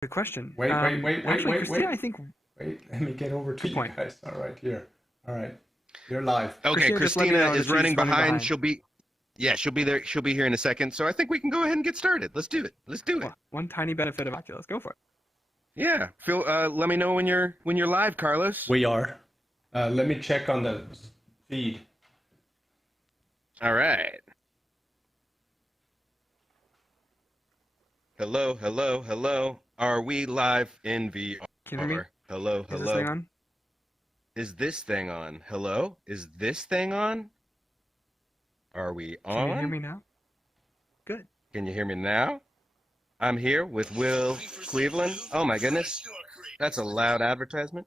Good question. Wait, wait, wait, wait, Actually, wait, Christina, wait. I think Wait, let me get over to good you point. guys. All right, here. All right. You're live. Okay, Christina just let me Christina know that is she's running running behind. behind. She'll be there. She'll be here in a second. So I think we can go ahead and get started. Let's do it. Let's do it. One tiny benefit of Oculus. Go for it. Yeah. Phil, let me know when you're live, Carlos. We are. Let me check on the feed. All right. Hello, hello, hello. Are we live in VR? Can you hear me? Hello, Is this hello. thing on? Is this thing on? Hello? Is this thing on? Are we on? Can you hear me now? Good. Can you hear me now? I'm here with Will Cleveland. Oh my goodness. That's a loud advertisement.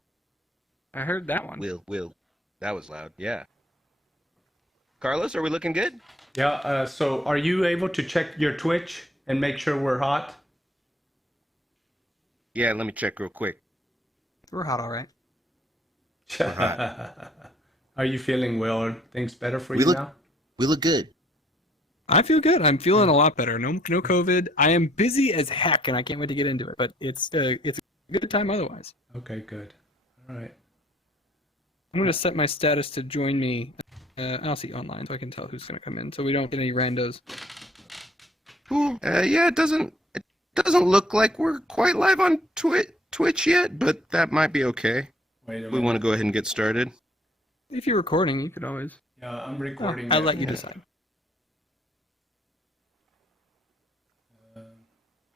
I heard that one. Will. That was loud. Yeah. Carlos, are we looking good? Yeah, so are you able to check your Twitch and make sure we're hot? Yeah, let me check real quick. We're hot, all right. Are you feeling well? Are things better for We you look- now? We look good. I feel good. I'm feeling a lot better. No COVID. I am busy as heck, and I can't wait to get into it. But it's a good time otherwise. Okay, good. All right. I'm going to set my status to join me. I'll see online so I can tell who's going to come in, so we don't get any randos. Cool. Yeah, it doesn't look like we're quite live on Twitch yet, but that might be okay. Wait a minute. We want to go ahead and get started. If you're recording, you could always. Yeah, I'm recording. I'll it. let you Yeah. decide.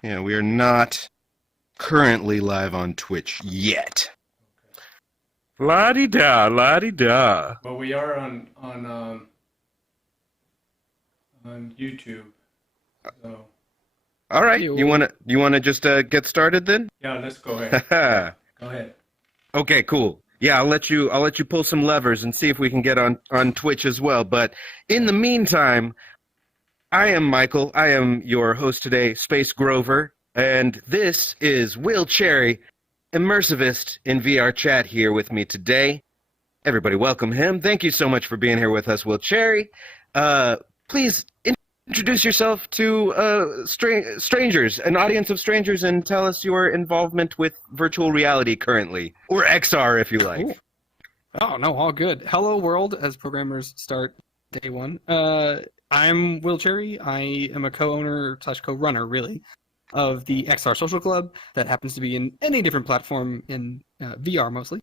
Yeah, we are not currently live on Twitch yet. La-di-da, la-di-da. But we are on YouTube. So All right, Hey, you wanna just get started then? yeah, let's go ahead. Go ahead. Okay, cool. Yeah, I'll let you pull some levers and see if we can get on Twitch as well. But in the meantime, I am Michael. I am your host today, Space Grover, and this is Will Cherry, immersivist in VR chat here with me today. Everybody welcome him. Thank you so much for being here with us, Will Cherry. Please introduce yourself to strangers, an audience of strangers, and tell us your involvement with virtual reality currently, or XR if you like. Cool. Oh, no, all good. Hello, world, as programmers start day one. I'm Will Cherry. I am a co-owner / co-runner, really, of the XR Social Club that happens to be in any different platform in VR mostly.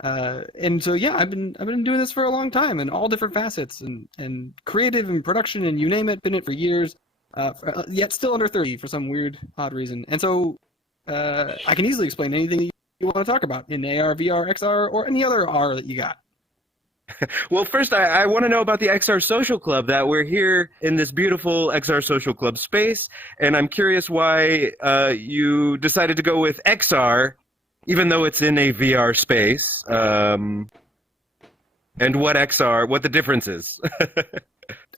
And so, yeah, I've been doing this for a long time in all different facets and creative and production and you name it, been in it for years, yet still under 30 for some weird, odd reason. And so I can easily explain anything that you want to talk about in AR, VR, XR, or any other R that you got. Well, first, I want to know about the XR Social Club, that we're here in this beautiful XR Social Club space, and I'm curious why you decided to go with XR, even though it's in a VR space, and what the difference is.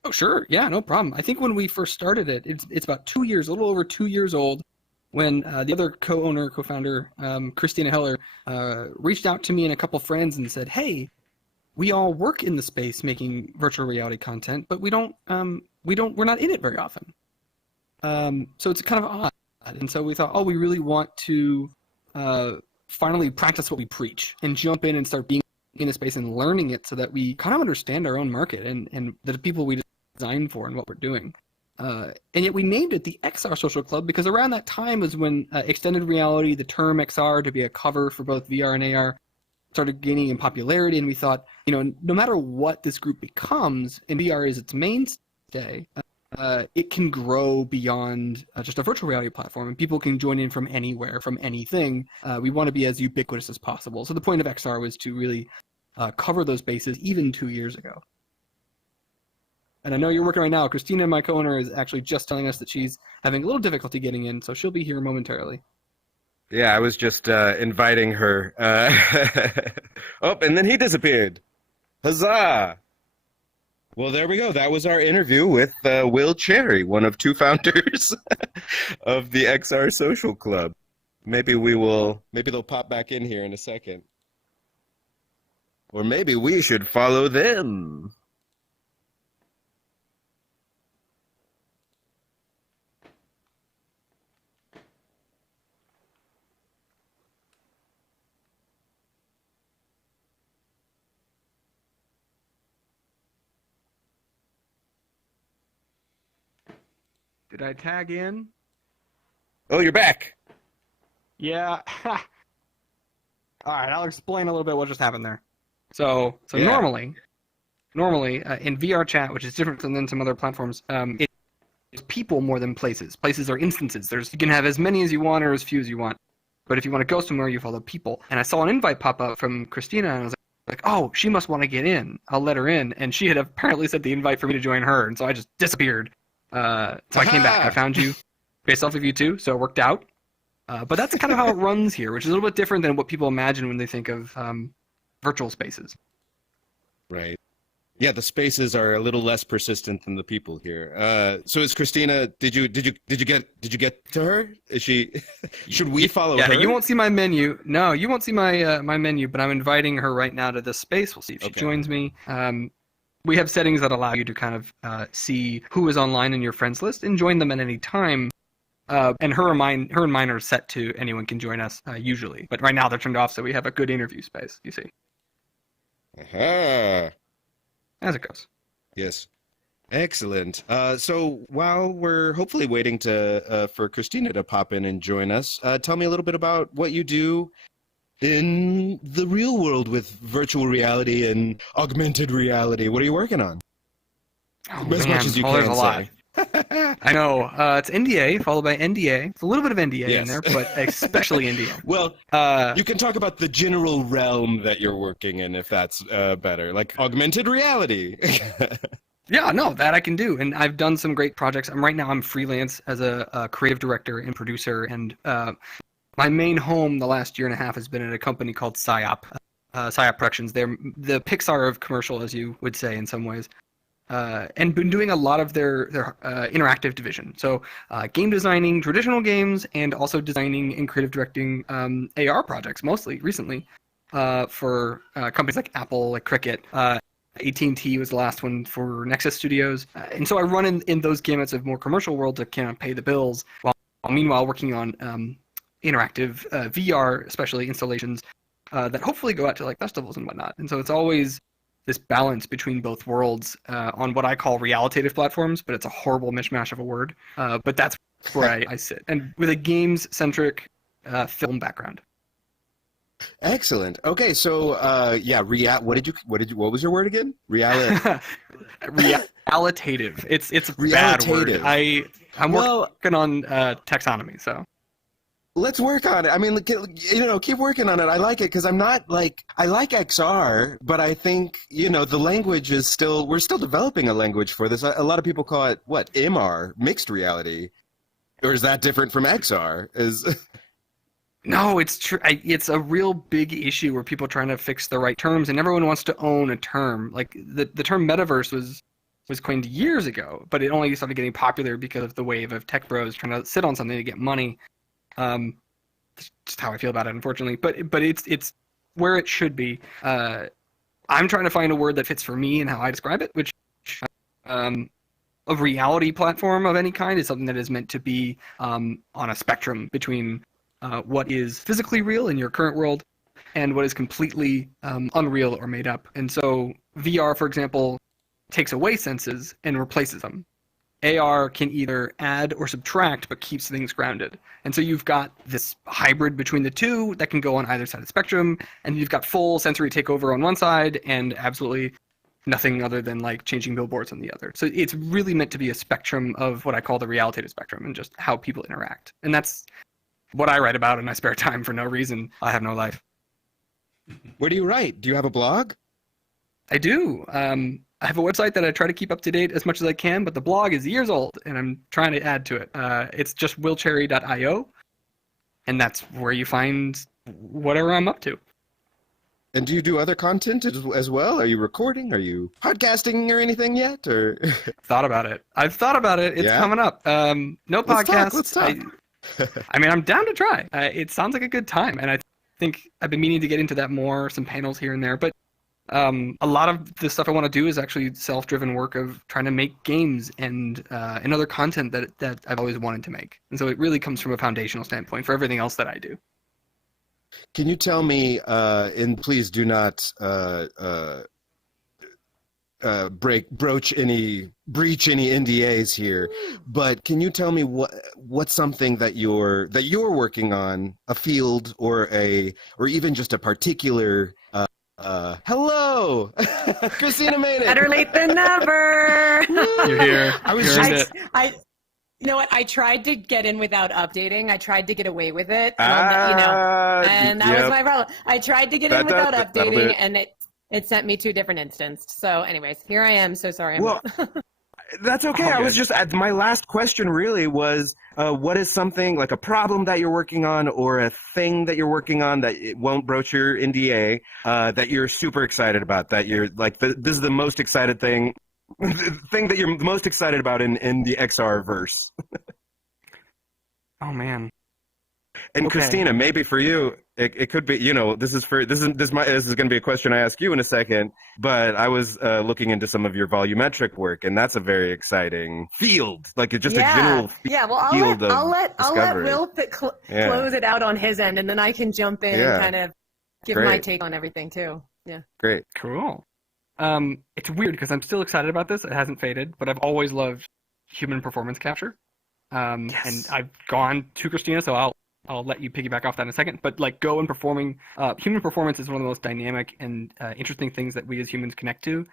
Oh, sure. Yeah, no problem. I think when we first started it, it's about 2 years, a little over 2 years old, when the other co-founder, Christina Heller, reached out to me and a couple friends and said, hey, we all work in the space making virtual reality content, but we're not in it very often. So it's kind of odd. And so we thought, oh, we really want to finally practice what we preach and jump in and start being in the space and learning it so that we kind of understand our own market and the people we design for and what we're doing. And yet we named it the XR Social Club because around that time was when extended reality, the term XR to be a cover for both VR and AR, started gaining in popularity, and we thought, no matter what this group becomes, and VR is its mainstay, it can grow beyond just a virtual reality platform, and people can join in from anywhere, from anything. We want to be as ubiquitous as possible. So the point of XR was to really cover those bases even 2 years ago. And I know you're working right now. Christina, my co-owner, is actually just telling us that she's having a little difficulty getting in, so she'll be here momentarily. Yeah, I was just inviting her. Oh, and then he disappeared. Huzzah! Well, there we go. That was our interview with Will Cherry, one of two founders of the XR Social Club. Maybe they'll pop back in here in a second. Or maybe we should follow them. Did I tag in? Oh, you're back. Yeah. All right, I'll explain a little bit what just happened there. So Yeah. normally, in VR chat, which is different than some other platforms, it's people more than places. Places are instances. You can have as many as you want or as few as you want. But if you want to go somewhere, you follow people. And I saw an invite pop up from Christina, and I was like, oh, she must want to get in. I'll let her in. And she had apparently sent the invite for me to join her, and so I just disappeared. So I came back. I found you based off of you too, so it worked out. But that's kind of how it runs here, which is a little bit different than what people imagine when they think of virtual spaces. Right. Yeah, the spaces are a little less persistent than the people here. So is Christina? Did you get to her? Is she? Should we follow her? Yeah, you won't see my menu. No, you won't see my my menu. But I'm inviting her right now to this space. We'll see if she joins me. We have settings that allow you to kind of see who is online in your friends list and join them at any time. And her and mine are set to anyone can join us usually. But right now they're turned off, so we have a good interview space. You see. Aha. As it goes. Yes. Excellent. So while we're hopefully waiting for Christina to pop in and join us, tell me a little bit about what you do in the real world with virtual reality and augmented reality. What are you working on? Oh, as man. much as you there's can a lot. say. I know. It's NDA followed by NDA. It's a little bit of NDA in Yes. there, but especially NDA. Well, you can talk about the general realm that you're working in, if that's better, like augmented reality. Yeah, no, that I can do, and I've done some great projects. Right now I'm freelance as a creative director and producer, and my main home the last year and a half has been at a company called PsyOp Productions. They're the Pixar of commercial, as you would say in some ways. And been doing a lot of their interactive division. So game designing traditional games and also designing and creative directing AR projects, mostly recently, for companies like Apple, like Cricket. AT&T was the last one for Nexus Studios. And so I run in those gamuts of more commercial world to kind of pay the bills, while meanwhile working on interactive VR, especially installations that hopefully go out to like festivals and whatnot. And so it's always this balance between both worlds on what I call realitative platforms, but it's a horrible mishmash of a word. But that's where I sit, and with a games-centric film background. Excellent. Okay, so what was your word again? Realitative. It's a bad word. I'm working on taxonomy, so. Let's work on it. I mean, keep working on it. I like it because I like XR, but I think, the language is we're still developing a language for this. A lot of people call it, MR, mixed reality. Or is that different from XR? No, it's true. It's a real big issue where people are trying to fix the right terms, and everyone wants to own a term. Like the term metaverse was coined years ago, but it only started getting popular because of the wave of tech bros trying to sit on something to get money. That's just how I feel about it, unfortunately. But it's where it should be. I'm trying to find a word that fits for me and how I describe it, which a reality platform of any kind is something that is meant to be on a spectrum between what is physically real in your current world and what is completely unreal or made up. And so VR, for example, takes away senses and replaces them. AR can either add or subtract, but keeps things grounded. And so you've got this hybrid between the two that can go on either side of the spectrum, and you've got full sensory takeover on one side and absolutely nothing other than like changing billboards on the other. So it's really meant to be a spectrum of what I call the realitative spectrum and just how people interact. And that's what I write about in my spare time for no reason. I have no life. Where do you write? Do you have a blog? I do. I have a website that I try to keep up to date as much as I can, but the blog is years old, and I'm trying to add to it. It's just willcherry.io, and that's where you find whatever I'm up to. And do you do other content as well? Are you recording? Are you podcasting or anything yet? Or Thought about it. I've thought about it. It's coming up. No podcast. Let's talk. I mean, I'm down to try. It sounds like a good time, and I think I've been meaning to get into that more, some panels here and there, but a lot of the stuff I want to do is actually self-driven work of trying to make games and other content that I've always wanted to make. And so it really comes from a foundational standpoint for everything else that I do. Can you tell me, and please do not breach any NDAs here, but can you tell me what's something that you're working on, a field or even just a particular hello. Christina made it. Better late than never. You're here. You know what? I tried to get in without updating. I tried to get away with it, and that was my problem. I tried to get in without updating, and it sent me to a different instance. So, anyways, here I am. So sorry. That's okay. I was just my last question really was, what is something like a problem that you're working on or a thing that you're working on that it won't broach your NDA that you're super excited about, that you're like, this is the most excited thing that you're most excited about in the XR verse. Oh man. And okay. Christina, maybe for you, it could be, this is going to be a question I ask you in a second, but I was looking into some of your volumetric work, and that's a very exciting field, like it's just a general field I'll let Will close it out on his end, and then I can jump in and kind of give my take on everything too. Yeah. Great. Cool. It's weird because I'm still excited about this. It hasn't faded, but I've always loved human performance capture. And I've gone to Christina, so I'll let you piggyback off that in a second. But like human performance is one of the most dynamic and interesting things that we as humans connect to.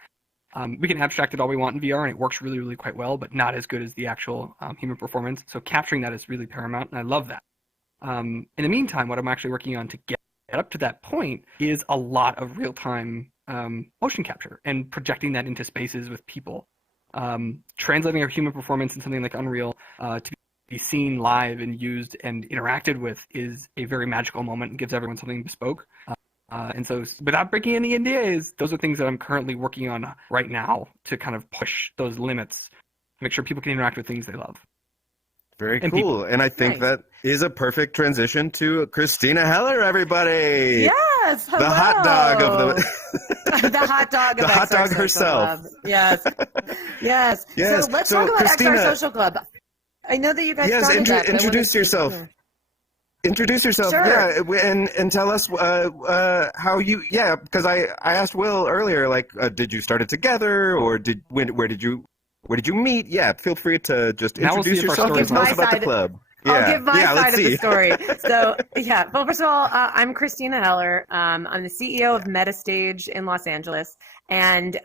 We can abstract it all we want in VR, and it works really, really quite well, but not as good as the actual human performance. So capturing that is really paramount, and I love that. In the meantime, what I'm actually working on to get up to that point is a lot of real-time motion capture and projecting that into spaces with people. Translating our human performance in something like Unreal to be seen live and used and interacted with is a very magical moment and gives everyone something bespoke. And so without breaking any NDAs, those are things that I'm currently working on right now to kind of push those limits, make sure people can interact with things they love. Very cool. And I think that is a perfect transition to Christina Heller, everybody. Yes. Hello. The hot dog of the hot dog of the hot dog XR herself. Club. Yes. So let's talk about Christina, XR Social Club. I know that you guys started that. Introduce yourself. Introduce yourself, sure. and tell us how you, because I asked Will earlier, like, did you start it together, or where did you meet? Yeah, feel free to just introduce yourself and tell us about the club. I'll give my side of the story. So, well, first of all, I'm Christina Heller. I'm the CEO of MetaStage in Los Angeles, and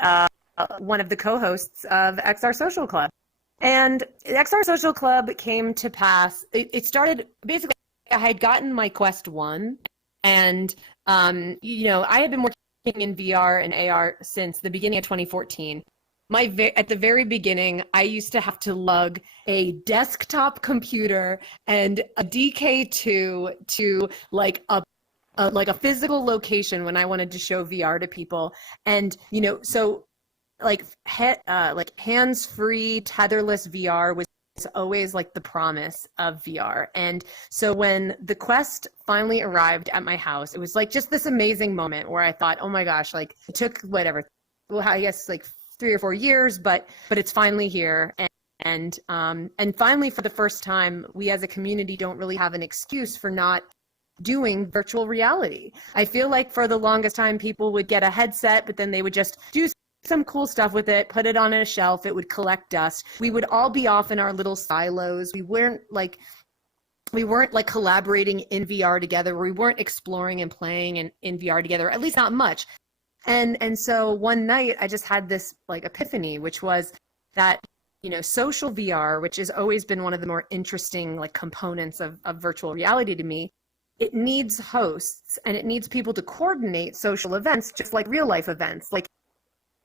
one of the co-hosts of XR Social Club. And XR Social Club came to pass. It started basically. I had gotten my Quest 1, and I had been working in VR and AR since the beginning of 2014. At the very beginning, I used to have to lug a desktop computer and a DK2 to like a physical location when I wanted to show VR to people, and so like hands-free tetherless VR was always like the promise of VR. And so when the Quest finally arrived at my house, it was like just this amazing moment where I thought, oh my gosh, like it took I guess like 3 or 4 years, but it's finally here. And finally, for the first time, we as a community don't really have an excuse for not doing virtual reality. I feel like for the longest time, people would get a headset, but then they would just do some cool stuff with it, put it on a shelf, it would collect dust. We would all be off in our little silos. We weren't like collaborating in VR together. We weren't exploring and playing in VR together, at least not much. And so one night I just had this like epiphany, which was that, social VR, which has always been one of the more interesting like components of virtual reality to me, it needs hosts and it needs people to coordinate social events, just like real life events. Like,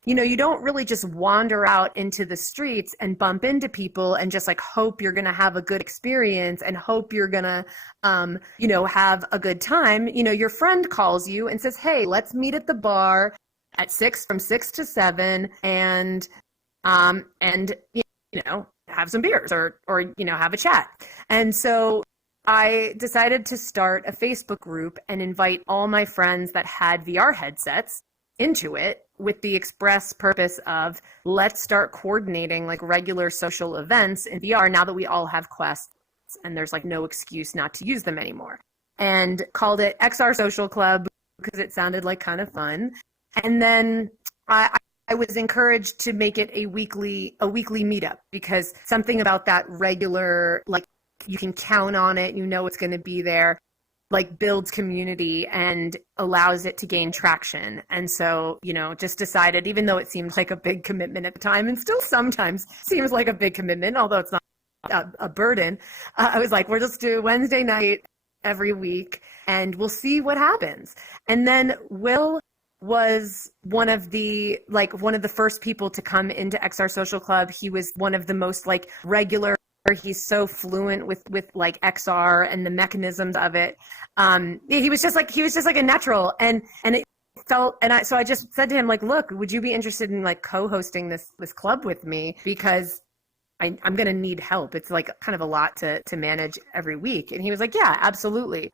you don't really just wander out into the streets and bump into people and just like hope you're going to have a good experience and hope you're going to, have a good time. Your friend calls you and says, hey, let's meet at the bar at from 6 to 7 and have some beers or have a chat. And so I decided to start a Facebook group and invite all my friends that had VR headsets into it with the express purpose of let's start coordinating like regular social events in VR now that we all have Quests and there's like no excuse not to use them anymore. And called it XR Social Club because it sounded like kind of fun. And then I I was encouraged to make it a weekly meetup, because something about that regular, like, you can count on it, you know it's going to be there, like, builds community and allows it to gain traction. And so, just decided, even though it seemed like a big commitment at the time, and still sometimes seems like a big commitment, although it's not a burden, I was like, we'll just do Wednesday night every week and we'll see what happens. And then Will was one of the first people to come into XR Social Club. He was one of the most like regular. He's so fluent with like XR and the mechanisms of it. He was just like a natural, and it felt, so I just said to him, like, look, would you be interested in like co-hosting this club with me, because I'm going to need help. It's like kind of a lot to manage every week. And he was like, yeah, absolutely.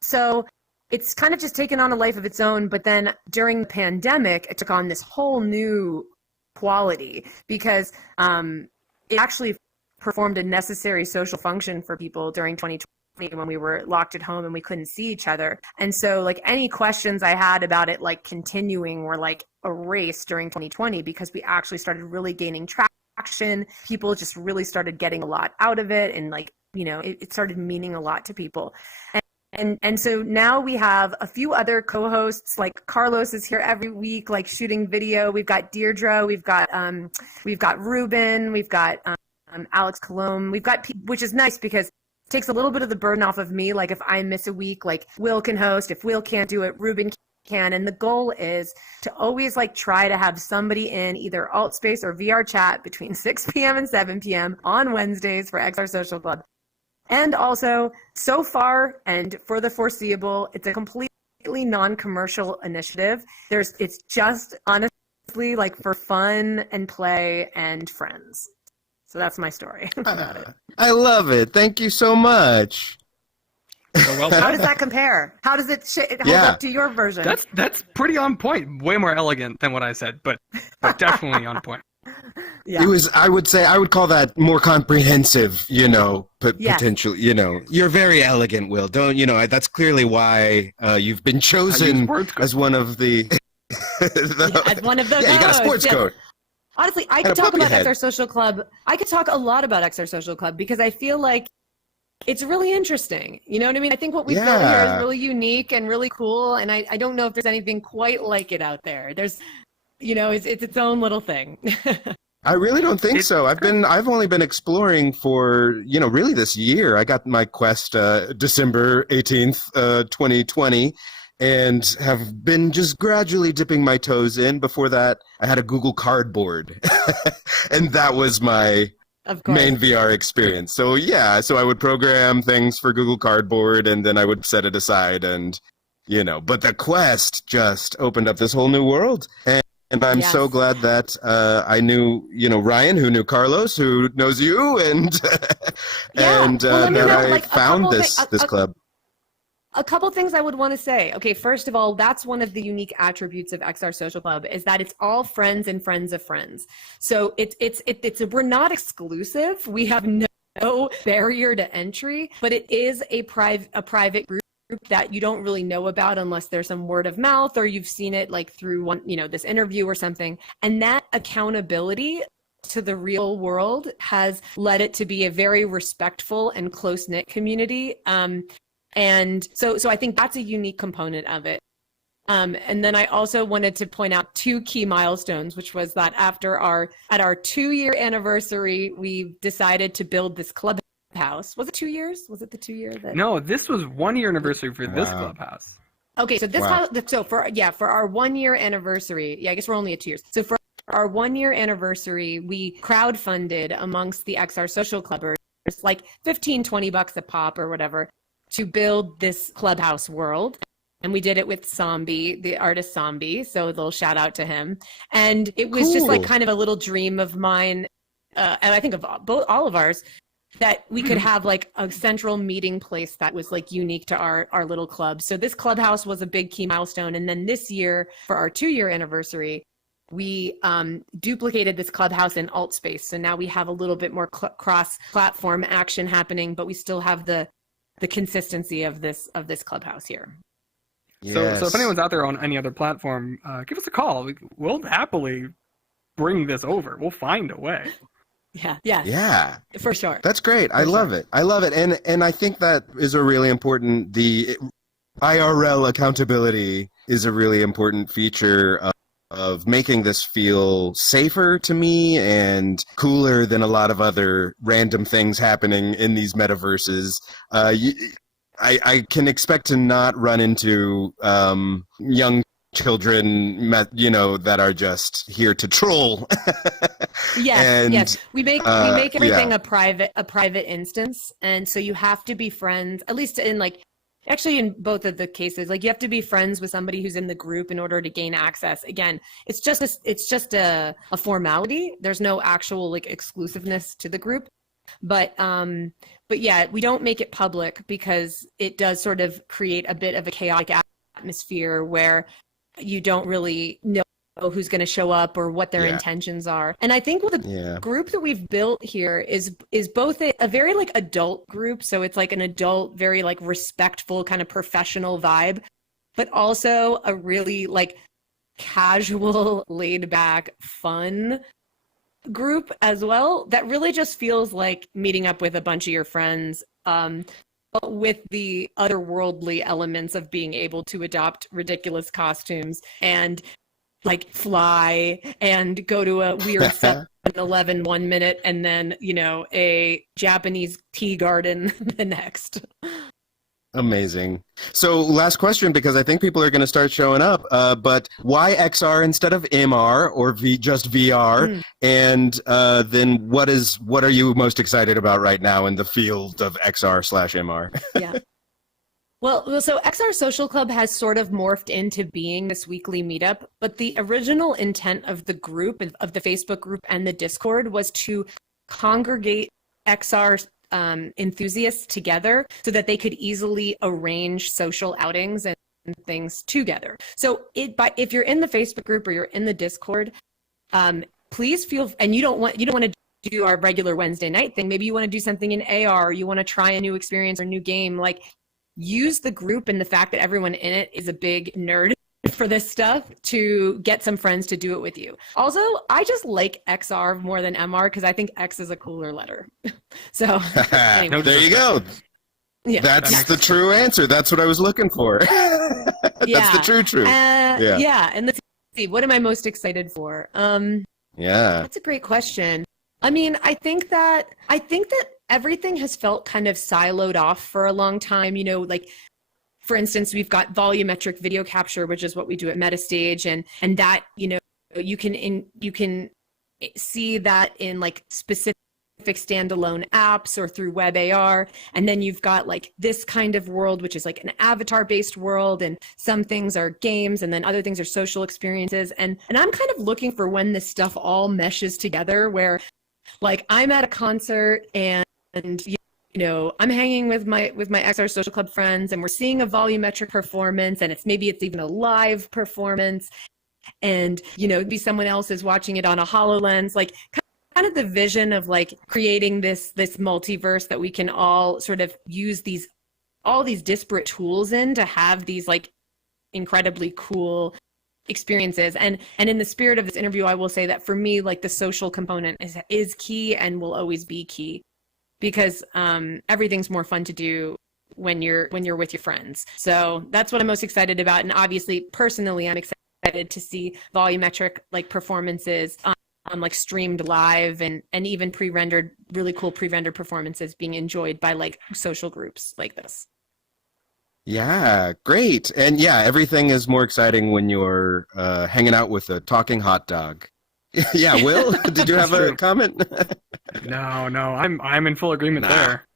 So it's kind of just taken on a life of its own. But then during the pandemic, it took on this whole new quality, because it actually performed a necessary social function for people during 2020 when we were locked at home and we couldn't see each other. And so like any questions I had about it like continuing were like erased during 2020, because we actually started really gaining traction. People just really started getting a lot out of it, and like, it started meaning a lot to people. And so now we have a few other co-hosts, like Carlos is here every week, like shooting video. We've got Deirdre, we've got Ruben, we've got Alex Colomb. We've got, which is nice because it takes a little bit of the burden off of me. Like if I miss a week, like Will can host. If Will can't do it, Ruben can. And the goal is to always like try to have somebody in either alt space or VR chat between 6 p.m. and 7 p.m. on Wednesdays for XR Social Club. And also, so far and for the foreseeable, it's a completely non-commercial initiative. It's just honestly like for fun and play and friends. So that's my story about it. I love it. Thank you so much. Well, how does that compare? How does it hold up to your version? That's pretty on point. Way more elegant than what I said, but definitely on point. Yeah. It was, I would call that more comprehensive, potentially, You're very elegant, Will. Don't, that's clearly why you've been chosen as one of the... as one of the you got a sports code. Honestly, I could talk about XR Social Club. I could talk a lot about XR Social Club because I feel like it's really interesting. You know what I mean? I think what we've built here is really unique and really cool, and I don't know if there's anything quite like it out there. There's, it's its own little thing. I really don't think so. I've only been exploring for, really this year. I got my Quest December 18th, 2020, and have been just gradually dipping my toes in. Before that, I had a Google Cardboard, and that was my main VR experience. So I would program things for Google Cardboard, and then I would set it aside, and, but the Quest just opened up this whole new world. And I'm so glad that I knew, Ryan, who knew Carlos, who knows you, and that I found this club. A couple things I would want to say. Okay, first of all, that's one of the unique attributes of XR Social Club is that it's all friends and friends of friends. So we're not exclusive. We have no barrier to entry, but it is a private group that you don't really know about unless there's some word of mouth or you've seen it like through one, this interview or something. And that accountability to the real world has led it to be a very respectful and close-knit community. And so I think that's a unique component of it. And then I also wanted to point out two key milestones, which was that at our 2-year anniversary, we decided to build this clubhouse. Was it 2 years? Was it the 2 year that? No, this was 1 year anniversary for this clubhouse. Okay, so for our 1 year anniversary, I guess we're only at 2 years. So for our 1 year anniversary, we crowdfunded amongst the XR Social Clubbers, like $15-20 a pop or whatever, to build this clubhouse world. And we did it with Zombie, the artist Zombie. So a little shout out to him. And it was just like kind of a little dream of mine, and I think of all of ours, that we could have like a central meeting place that was like unique to our little club. So this clubhouse was a big key milestone. And then this year, for our 2 year anniversary, we duplicated this clubhouse in alt space. So now we have a little bit more cross-platform action happening, but we still have the consistency of this clubhouse here. So if anyone's out there on any other platform, give us a call. We'll happily bring this over. We'll find a way. Yeah, for sure. That's great. I love it. And I think that is a really important, the IRL accountability is a really important feature of making this feel safer to me and cooler than a lot of other random things happening in these metaverses. I can expect to not run into young children, that are just here to troll. Yes. We make everything a private instance, and so you have to be friends. At least actually in both of the cases, you have to be friends with somebody who's in the group in order to gain access. Again, it's just a formality. There's no actual exclusiveness to the group. But yeah, we don't make it public because it does sort of create a bit of a chaotic atmosphere where you don't really know who's going to show up or what their intentions are. And I think the group that we've built here is both a very adult group. So it's an adult, very respectful kind of professional vibe, but also a really casual, laid back, fun group as well, that really just feels like meeting up with a bunch of your friends, but with the otherworldly elements of being able to adopt ridiculous costumes and fly and go to a weird 7-Eleven 1 minute and then a Japanese tea garden the next. Amazing. So last question, because I think people are going to start showing up, but why XR instead of MR or just VR? And then what are you most excited about right now in the field of XR/MR? Yeah. Well, so XR Social Club has sort of morphed into being this weekly meetup, but the original intent of the group, of the Facebook group and the Discord, was to congregate XR enthusiasts together so that they could easily arrange social outings and things together. So if you're in the Facebook group or you're in the Discord, please feel, and you don't want to do our regular Wednesday night thing. Maybe you want to do something in AR, or you want to try a new experience or new game. Use the group and the fact that everyone in it is a big nerd for this stuff to get some friends to do it with you. Also, I just like XR more than MR because I think X is a cooler letter. So anyway. There you go. Yeah. That's the true answer. That's what I was looking for. That's the true truth. And let's see, what am I most excited for? That's a great question. I mean, I think that everything has felt kind of siloed off for a long time. For instance, we've got volumetric video capture, which is what we do at MetaStage, and that you can see that in specific standalone apps or through web AR. And then you've got this kind of world, which is an avatar-based world, and some things are games, and then other things are social experiences. And I'm kind of looking for when this stuff all meshes together, where I'm at a concert and I'm hanging with my XR Social Club friends, and we're seeing a volumetric performance, and it's even a live performance, and maybe someone else is watching it on a HoloLens. Kind of the vision of creating this multiverse that we can all sort of use all these disparate tools in to have these incredibly cool experiences. And in the spirit of this interview, I will say that for me, the social component is key and will always be key, because everything's more fun to do when you're with your friends. So that's what I'm most excited about. And obviously, personally, I'm excited to see volumetric performances on streamed live and even really cool pre-rendered performances being enjoyed by social groups like this. Yeah, great. And everything is more exciting when you're hanging out with a talking hot dog. Yeah, Will, did you have a comment? No, I'm in full agreement there.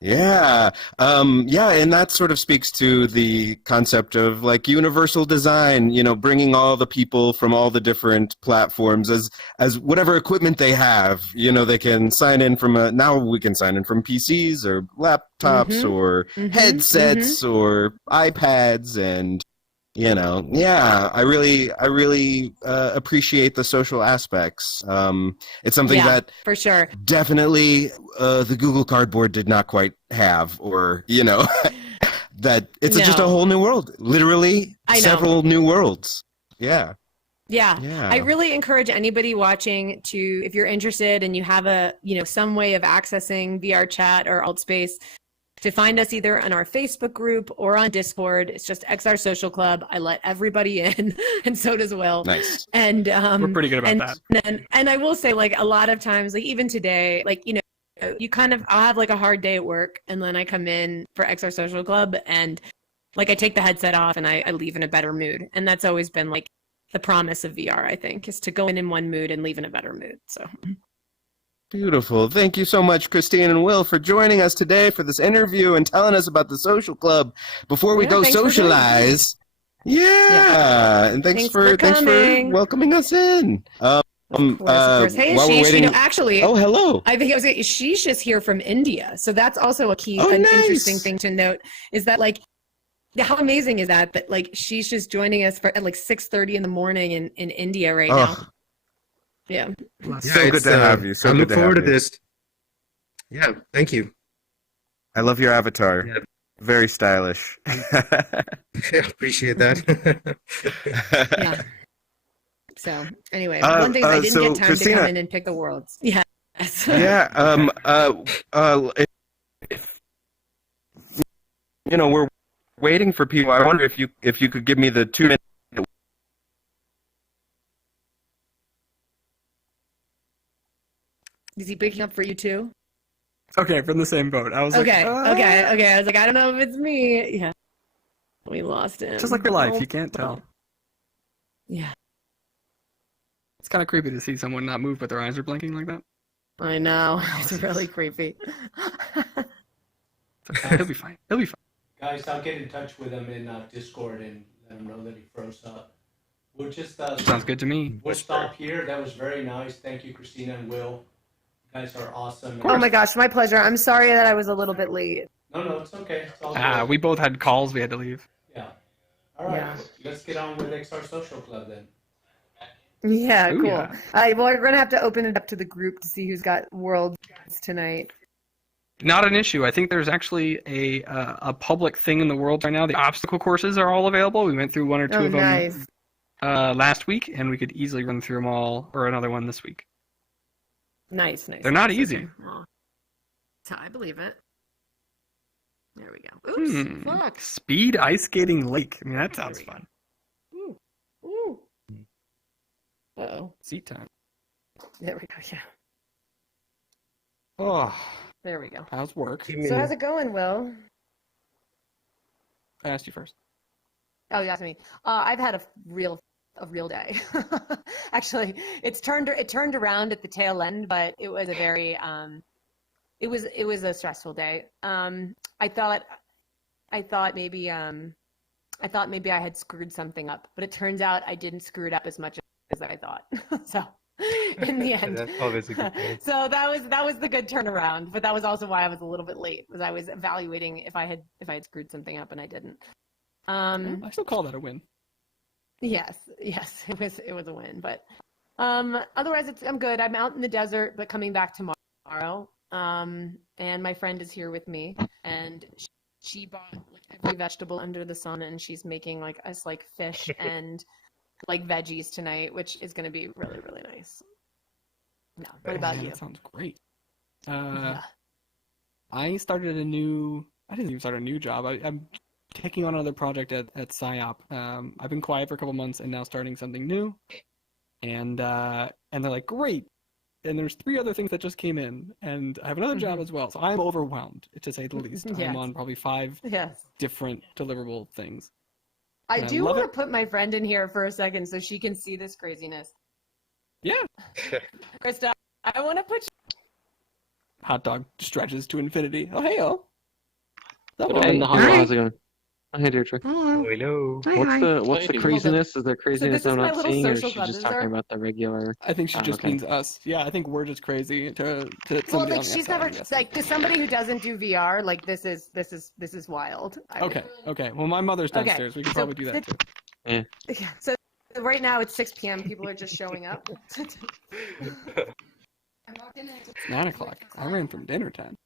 Yeah. And that sort of speaks to the concept of universal design, bringing all the people from all the different platforms as whatever equipment they have, they can sign in now we can sign in from PCs or laptops or headsets or iPads, and I really appreciate the social aspects. It's something that for sure definitely the Google Cardboard did not quite have, or that it's just a No. whole new world. Literally I know. several new worlds. Yeah. Yeah. Yeah. I really encourage anybody watching to, if you're interested and you have some way of accessing VR chat or Altspace, to find us either on our Facebook group or on Discord. It's just XR Social Club. I let everybody in, and so does Will. Nice. And We're pretty good about that. And I will say, like, a lot of times, like even today, like, I'll have like a hard day at work, and then I come in for XR Social Club, and like I take the headset off and I leave in a better mood. And that's always been like the promise of VR, I think, is to go in one mood and leave in a better mood. So. Beautiful. Thank you so much, Christine and Will, for joining us today for this interview and telling us about the social club before we go socialize. Yeah. And thanks for welcoming us in. Of course. Hey, while we're Ashish, waiting... actually, oh, hello. I think Ashish is here from India. So that's also a key, interesting thing to note is that, like, how amazing is that like Ashish is joining us at like 6:30 in the morning in India right now. Yeah. So good to have you. I look forward to this. Yeah, thank you. I love your avatar. Yeah. Very stylish. I appreciate that. Yeah. So anyway, one thing I didn't get time Christina, to come in and pick the worlds. Yeah. Yeah. We're waiting for people. I wonder if you could give me the 2-minute. Is he picking up for you too? Okay, from the same boat. I was okay. I was like, I don't know if it's me. Yeah. We lost him. Just like your life, you can't tell. Yeah. It's kind of creepy to see someone not move, but their eyes are blinking like that. I know. It's really creepy. Okay, he'll be fine. He'll be fine. Guys, I'll get in touch with him in Discord and let him know that he froze up. We'll just sounds good to me. We'll stop here. That was very nice. Thank you, Christina and Will. You guys are awesome. Oh my gosh, my pleasure. I'm sorry that I was a little bit late. No, it's okay. It's all good. We both had calls we had to leave. Yeah. All right. Let's get on with XR Social Club then. Yeah, Ooh, cool. yeah. Well, we're gonna have to open it up to the group to see who's got worlds tonight. Not an issue. I think there's actually a public thing in the world right now. The obstacle courses are all available. We went through one or two of them last week, and we could easily run through them all, or another one this week. Nice. They're not easy. I believe it. There we go. Oops. Fuck. Speed ice skating lake. I mean, that sounds fun. Ooh. Uh-oh. Seat time. There we go, yeah. Oh. There we go. How's work? So how's it going, Will? I asked you first. Oh, you asked me. I've had a real day. Actually, it turned around at the tail end, but it was a very it was a stressful day. I thought maybe I had screwed something up, but it turns out I didn't screw it up as much as I thought. So in the end, That's always a good thing. so that was the good turnaround. But that was also why I was a little bit late, because I was evaluating if I had screwed something up and I didn't. I still call that a win. Yes, it was a win. But otherwise, I'm good. I'm out in the desert, but coming back tomorrow. And my friend is here with me, and she bought like every vegetable under the sun, and she's making like us like fish and like veggies tonight, which is going to be really, really nice. No, what about you? That sounds great. Yeah. I didn't even start a new job. I'm taking on another project at PsyOp. I've been quiet for a couple months and now starting something new. And they're like, great. And there's 3 other things that just came in, and I have another job as well. So I'm overwhelmed, to say the least. Yes. I'm on probably 5 different deliverable things. I do want to put my friend in here for a second so she can see this craziness. Yeah. Krista, I want to put Hot dog stretches to infinity. Oh, hey-oh. Hey, how's it going? Oh, hey, Deirdre. Hello. What's the craziness? Is there craziness this I'm is my not little seeing, or is social she club. just This is talking our- about the regular? I think she just okay. means us. Yeah, I think we're just crazy to well, somebody like on the she's outside, never I'm guessing. like to somebody who doesn't do VR. Like this is wild. Okay. Well, my mother's downstairs. We can probably do that too. Yeah. Yeah. So right now it's 6 p.m. People are just showing up. It's 9 o'clock. I ran from dinner time.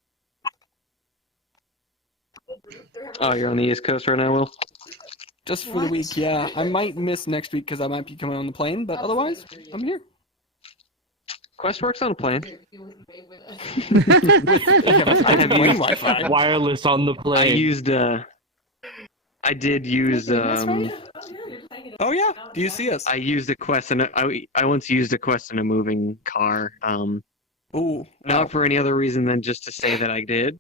Oh, you're on the East Coast right now, Will? Just for the week, yeah. I might miss next week because I might be coming on the plane, but otherwise, I'm here. Quest works on a plane. I have used Wi-Fi. Wireless on the plane. I did use, Oh yeah, do you see us? I used a Quest, and I once used a Quest in a moving car. Ooh, Not for any other reason than just to say that I did.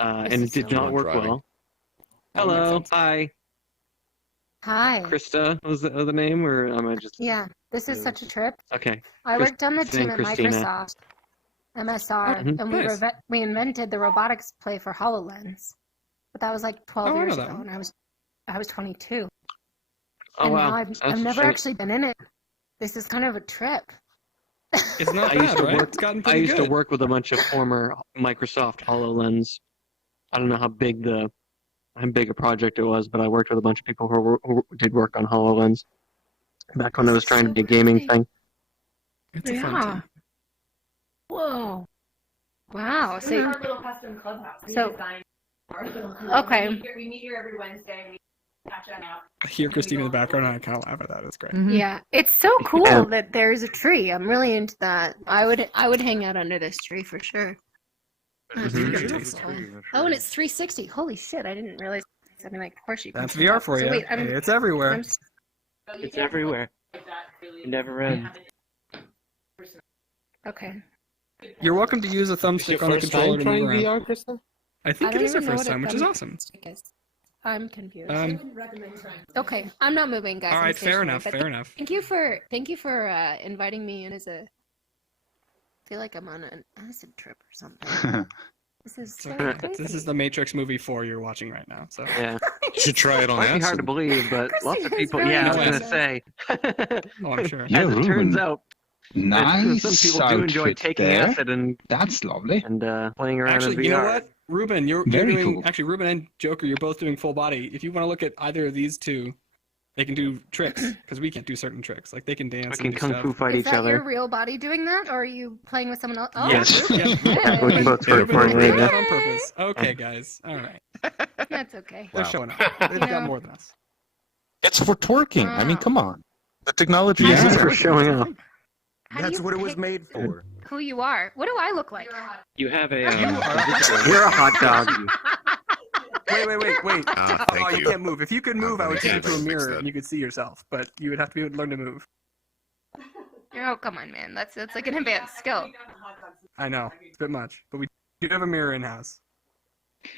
And it did not work well. Hello, hi. Hi. Krista was the name, or am I just... Yeah, this is such a trip. Okay. I worked on the team at Christina. Microsoft, MSR, Mhm. and Nice. we invented the robotics play for HoloLens. But that was like 12 Oh, I years know that ago, one. and I was 22. Oh, And wow. now That's I've never interesting. actually been in it. This is kind of a trip. it's not I used bad, to right? work- It's gotten I pretty used good. to work with a bunch of former Microsoft HoloLens. I don't know how big a project it was, but I worked with a bunch of people who did work on HoloLens back when I was trying to do a gaming thing. It's a fun Yeah. team. Whoa. Wow. So, our little custom clubhouse. We So- designed our little Okay. We meet here every Wednesday. We catch out. I hear Christine in the background and I kind of laugh at that. It's great. yeah, it's so cool Yeah. that there's a tree. I'm really into that. I would hang out under this tree for sure. That's beautiful. Oh, and it's 360. Holy shit! I didn't realize something like horseshoe. That's could do VR that. for So you. wait, Hey, it's everywhere. I'm It's everywhere. It never ends. okay. You're welcome to use a Is your thumbstick on the first controller time to trying move around. VR, Krista? I think I it don't is her even know first what a time, which is thumb awesome. stick is. I'm confused. Um, Okay, I'm not moving, guys. all I'm right, fair stationary, enough, but fair enough. Thank you for inviting me in as a. I feel like I'm on an acid trip or something. This is so So, crazy. this is the Matrix movie 4 you're watching right now. So Yeah. You should try it on Might be hard acid. to believe, but lots of Christina's people. really Yeah, I was into gonna say. oh, I'm sure. Yeah, As it Ruben. turns out, Nice some people do enjoy outfit taking there. acid and That's lovely. playing around Actually, in VR. you know what, Ruben, you're Very doing cool. actually Ruben and Joker. You're both doing full body. If you want to look at either of these two, they can do tricks because we can't do certain tricks. Like they can dance. We and can do kung stuff. fu fight Is each that other. your real body doing that, or are you playing with someone else? Oh, Yes. Ruben. Yep. Yeah, we can both Ruben recording did right that now. on purpose. Okay, guys. All right. That's okay. They're Wow. showing up. They've got more than us. It's for twerking. I mean, Wow. come on. The technology Yeah. is Thanks there. for showing up. How do That's you what it was pick made for. Who you are? What do I look like? You have a. are- You're a hot dog. Wait. Ah, Oh, thank you you. can't move. If you could move, I would take you to a Fix mirror that. and you could see yourself. But you would have to be able to learn to move. Oh, come on, man. That's like an advanced skill. I know it's a bit much, but we do have a mirror in house.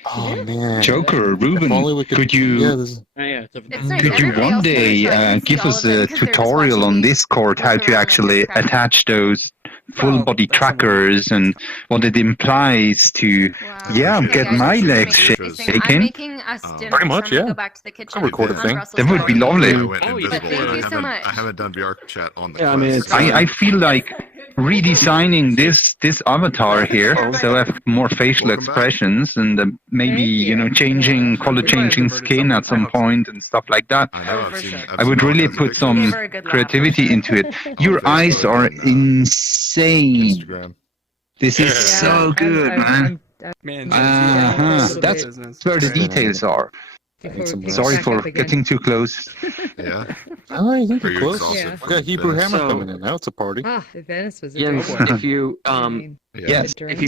Oh, man. Joker, Ruben, If only we could you Yeah, this is... Oh, yeah, It's nice. could you Everybody one else can day do it, so I can see give all us of them a because they're just tutorial watching on me Discord how move to around and actually describe it. attach those full Well, body that's something- trackers and what it implies to Wow. Yeah, Okay, get guys, my this is legs amazing. shaken. I'm making us dinner. Pretty much, so I'm gonna yeah. go back to the kitchen. I'll record a on thing. Brussels That would be sprouts. lovely. I went Oh, invisible. But thank you so much. I haven't done VR chat on the Yeah, I mean, Quest. it's- I feel like redesigning this avatar here so I have more facial Welcome back. expressions and maybe changing color changing skin at some point and stuff like that. I know, I've seen, I would really put pictures. some Gave her a good laugh. creativity into it. Your Facebook eyes are and, insane. Instagram. This is so good, man. Man, Uh-huh. that's That's where the details are. Some Sorry for getting too close. Yeah. Oh, you think Are you're you close? exhausted We from got Hebrew Venice? Hammer So- coming in. Now it's a party. Ah, Venice was a Jens, great if you Yeah. Yes. if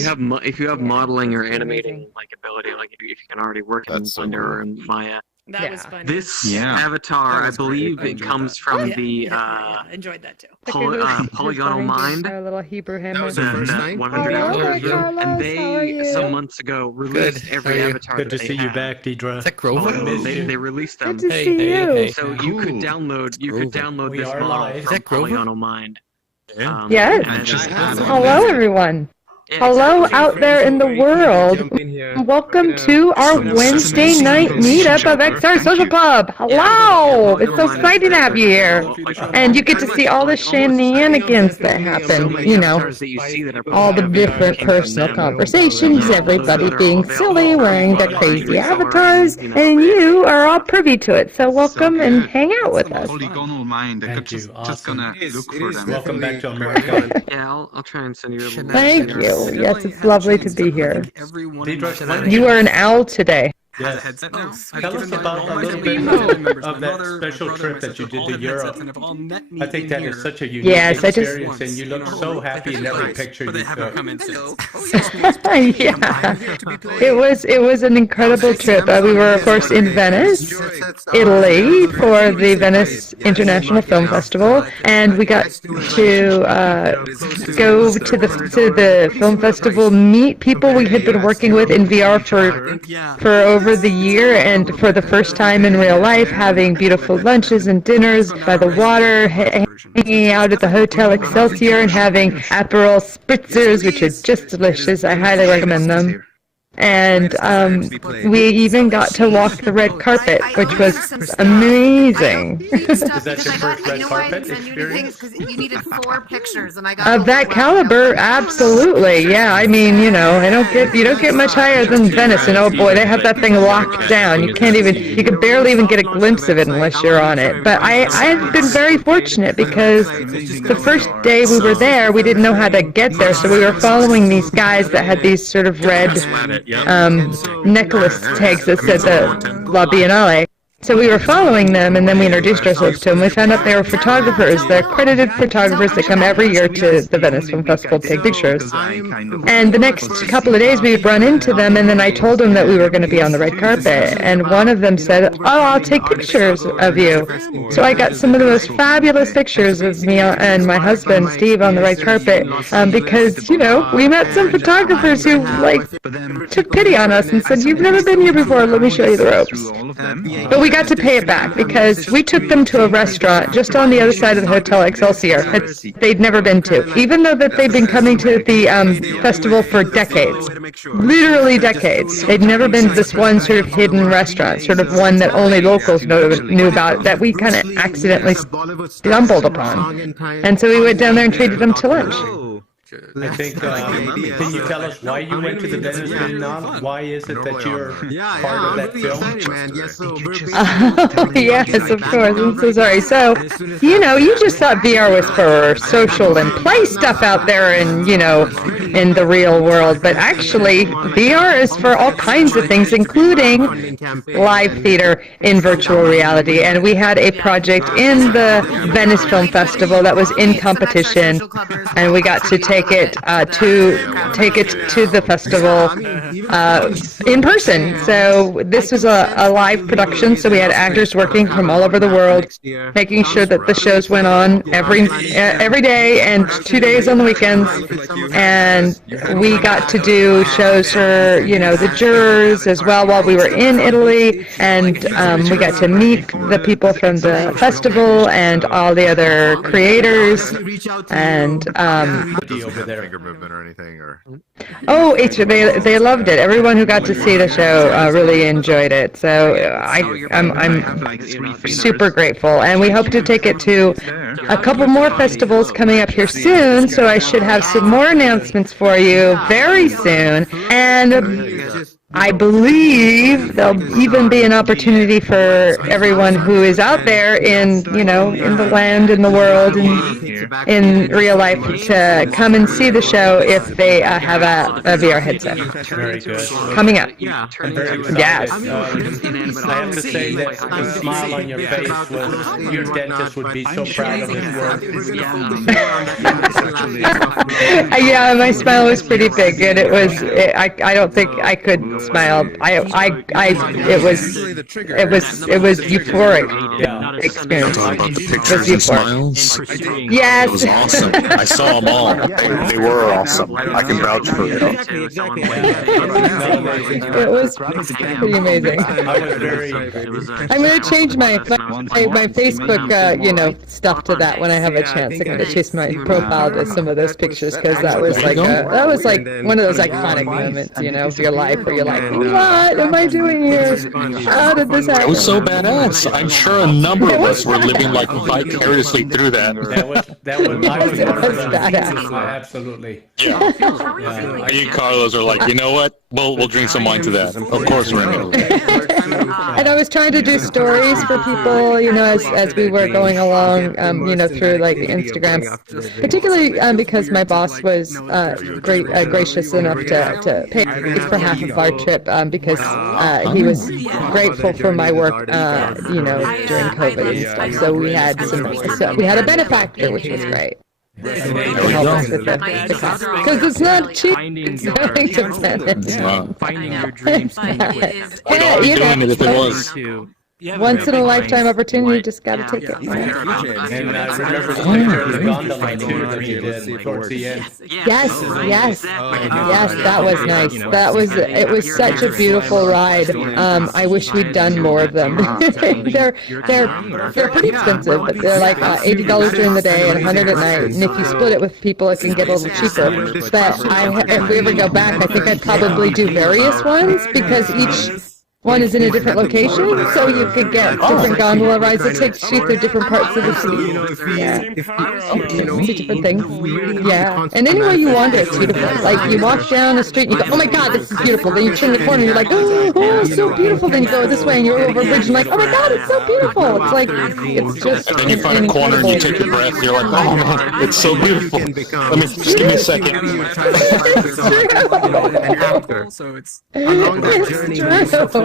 you have modeling or That's animating amazing. like ability, like if you can already work in That's so Blender or cool. in Maya, That was fun. this Yeah. avatar, That I was great. believe, I it enjoyed comes that. from the enjoyed that too. Polygonal Mind. Our little Hebrew That Hammer. was the first thing? 100 Hello, hours ago, Carlos, and how are they you? some months ago released every avatar Good to that see they you had. back, Deidre. Is that Grover? They released them. Good to see you. So you could Cool. download We this are model live. Is from that Grover? Polygonal Mind. Yeah. Yes. and Just it- have it. Hello, everyone. yeah, Hello exactly. out there in the world. Welcome to our Wednesday night meetup of XR Social Club. Hello! It's so exciting to have you here. And you get to see all the shenanigans that happen, you know, all the different personal conversations, everybody being silly, wearing the crazy avatars, and you are all privy to it. So welcome and hang out with us. Polygonal mind. I Thank could just, you. just Awesome. gonna It is- look it for is them. Welcome back to definitely- America. Yeah, I'll try and send you a little. Thank you. Yes, it's lovely to be here. Everyone Deidre, in my explain family- You are an owl today. Yes. a headset now. Tell us about a little bit of that special trip that you did to Europe. I think that is such a unique experience, and you look so happy in every picture you took. Yeah, it was an incredible trip. We were, of course, in Venice, Italy, for the Venice International Film Festival, and we got to go to the film festival, meet people we had been working with in VR for over the year, and for the first time in real life, having beautiful lunches and dinners by the water, hanging out at the Hotel Excelsior, and having Aperol spritzers, which are just delicious. I highly recommend them. And we even got to walk the red carpet, which was amazing. Is that your first red carpet experience? You needed 4 pictures, and I got Of that caliber, absolutely. Yeah, I mean, you don't get much higher than Venice, and oh boy, they have that thing locked down. You can barely even get a glimpse of it unless you're on it. But I've been very fortunate, because the first day we were there, we didn't know how to get there, so we were following these guys that had these sort of red necklace tags that said the La Biennale. So we were following them, and then we introduced ourselves to them. We found out they were photographers. They're accredited photographers that come every year to the Venice Film Festival to take pictures. And the next couple of days we would run into them, and then I told them that we were going to be on the red carpet. And one of them said, "Oh, I'll take pictures of you." So I got some of the most fabulous pictures of me and my husband, Steve, on the red carpet, because, we met some photographers who, took pity on us and said, "You've never been here before, let me show you the ropes." But we got to pay it back, because we took them to a restaurant just on the other side of the Hotel Excelsior that they'd never been to, even though that they'd been coming to the festival for decades, literally decades. They'd never been to this one sort of hidden restaurant, sort of one that only locals knew about, that we kind of accidentally stumbled upon. And so we went down there and treated them to lunch. I think, can you tell us why you went to the Venice Biennale? Why is it that you're part of that film? Oh, yes, of course. I'm so sorry. So, you just thought VR was for social and play stuff out there and, in the real world. But actually, VR is for all kinds of things, including live theater in virtual reality. And we had a project in the Venice Film Festival that was in competition, and we got to take it to the festival in person. So this was a live production, so we had actors working from all over the world, making sure that the shows went on every day and 2 days on the weekends. And we got to do shows for the jurors as well while we were in Italy, and we got to meet the people from the festival and all the other creators. And over there. Finger movement or anything, or they loved it. Everyone who got to see the show really enjoyed it. So I'm super grateful, and we hope to take it to a couple more festivals coming up here soon. So I should have some more announcements for you very soon, and I believe there'll even be an opportunity for everyone who is out there in the land, in the world, and in real life to come and see the show if they have a VR headset. Very good. Coming up. I'm very excited. Yes. I have to say that the smile on your face was, your dentist would be so proud of his work. Yeah, my smile was pretty big, and I don't think I could smile. It was euphoric experience. Talking about the pictures and smiles. Yes. It was awesome. I saw them all. They were awesome. I can vouch for it. It was pretty amazing. I'm going to change my Facebook, stuff to that when I have a chance. I'm going to change my profile to some of those pictures, because that was like one of those iconic moments, of your life where you're like, what am I doing here? How did this happen? It was so badass. I'm sure a number of us were living vicariously through that. That was badass. Absolutely. Yeah. Me and Carlos are like, you know what? We'll drink some wine to that. Of course we're in Italy. And I was trying to do stories for people, as we were going along, through like the Instagrams, particularly because my boss was gracious enough to pay for half of our trip because he was grateful for my work, during COVID and stuff. So we had a benefactor, which was great. Because it's not cheap going to Venice. Finding your dreams. Once in a lifetime opportunity, you just got to take it. And I remember the picture of the gondola tour that you did towards the end. Yes, that was nice. It was such a beautiful ride. I wish we'd done more of them. They're pretty expensive, but they're like $80 during the day and $100 at night. And if you split it with people, it can get a little cheaper. But if we ever go back, I think I'd probably do various ones because each one is in a different location, so you could get different gondola rides that take you through different parts of the city. Different things. Yeah, and anywhere you wander, it's beautiful. Like you walk down the street and you go, oh my God, this is beautiful. Then you turn the corner and you're like, oh, so beautiful. Then you go this way and you're over a bridge and like, oh my God, it's so beautiful. It's like, it's just. And then you find a corner and you take your breath. And you're like, oh man, it's so beautiful. Just give me a second. So it's along that journey.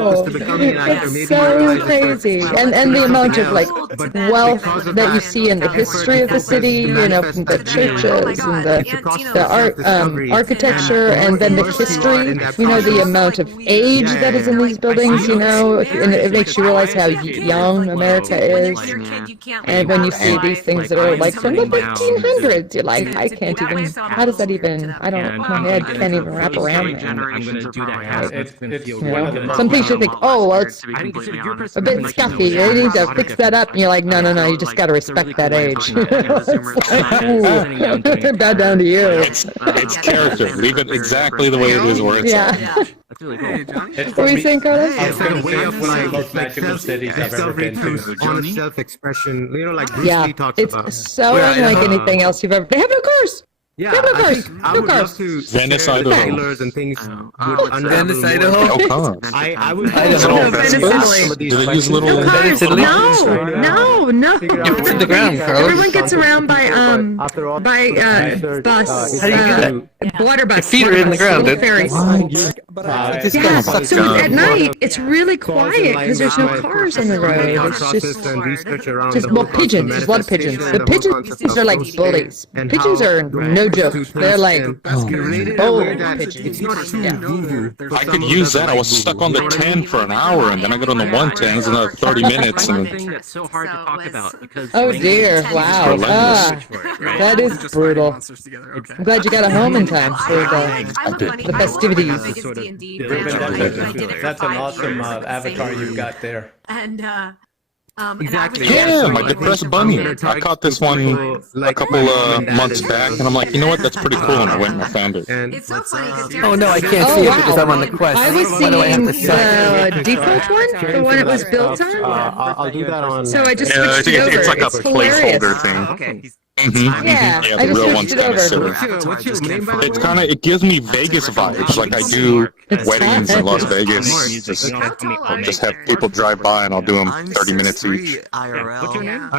It's so crazy, and the amount of like wealth that you see in the history of the city, from the churches and the art, architecture, and then the history. The amount of age that is in these buildings. And it makes you realize how young America is. And when you see these things that are like from the 1500s, you're like, I can't even. How does that even? I don't. My head can't even wrap around that. Some things you think, oh, well, it's a bit scuffy. You need to fix that up. And you're like, no, you just got to respect that age. Bow down to you. It's character. Leave it exactly the way it is where it's at. That's really cool. What were you saying, Carlos? It's a way of life, most magical cities I've ever been to. Honest self-expression, like Bruce Lee talks about. It's so unlike anything else you've ever. They have no cars. Yeah, no cars. I would love to Venice, Idaho. trailers and things Venice, Idaho. No cars. I would Do they use little? No. You're in the ground, Carlos. Everyone gets around by bus. How do you do that? Water bus. Your feet are in the ground. Ferries. Yeah, so at night it's really quiet because there's no cars on the road. It's just pigeons. There's a lot of pigeons. The pigeons are like bullies. Pigeons are no joke. They're like pigeons. I could use that. I was stuck on the 10 for an hour, and then I got on the 110. It's another 30 minutes. And that's so hard to talk about because. Oh dear! Wow. That is brutal. I'm glad you got a home in time for the festivities. That's an awesome avatar you've got there. And Exactly. Yeah, my depressed bunny. I caught this one a couple months back, and I'm like, you know what? That's pretty cool, and I went and I found it. It's so funny. Oh no, I can't see it because I'm on the quest. I was seeing the default one, the one it was built on. I'll do that on. So I just switched it over. It's like a placeholder thing. Okay. Yeah, the I just real one's switched it kind of over. silly. What's your name, by the way? It's kind of, it gives me Vegas vibes, like I do weddings in Las Vegas. Just have people drive by and I'll do them 30 minutes each. What's your name?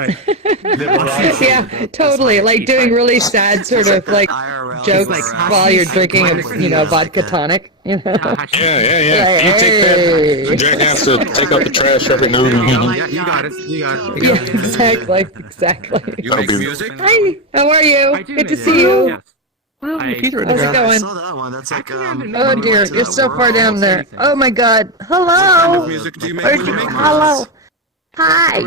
Yeah, totally. Like doing really sad sort of like jokes while you're drinking a vodka tonic. Yeah. You take that. Jack has to take out the trash every noon. Yeah, you got it. Yeah, exactly. You make music? Hi, how are you? Good to see you. Well, Peter, how's it going? Oh dear, you're so far down there. Oh my God. Hello. Music do you make? Hello. Hi.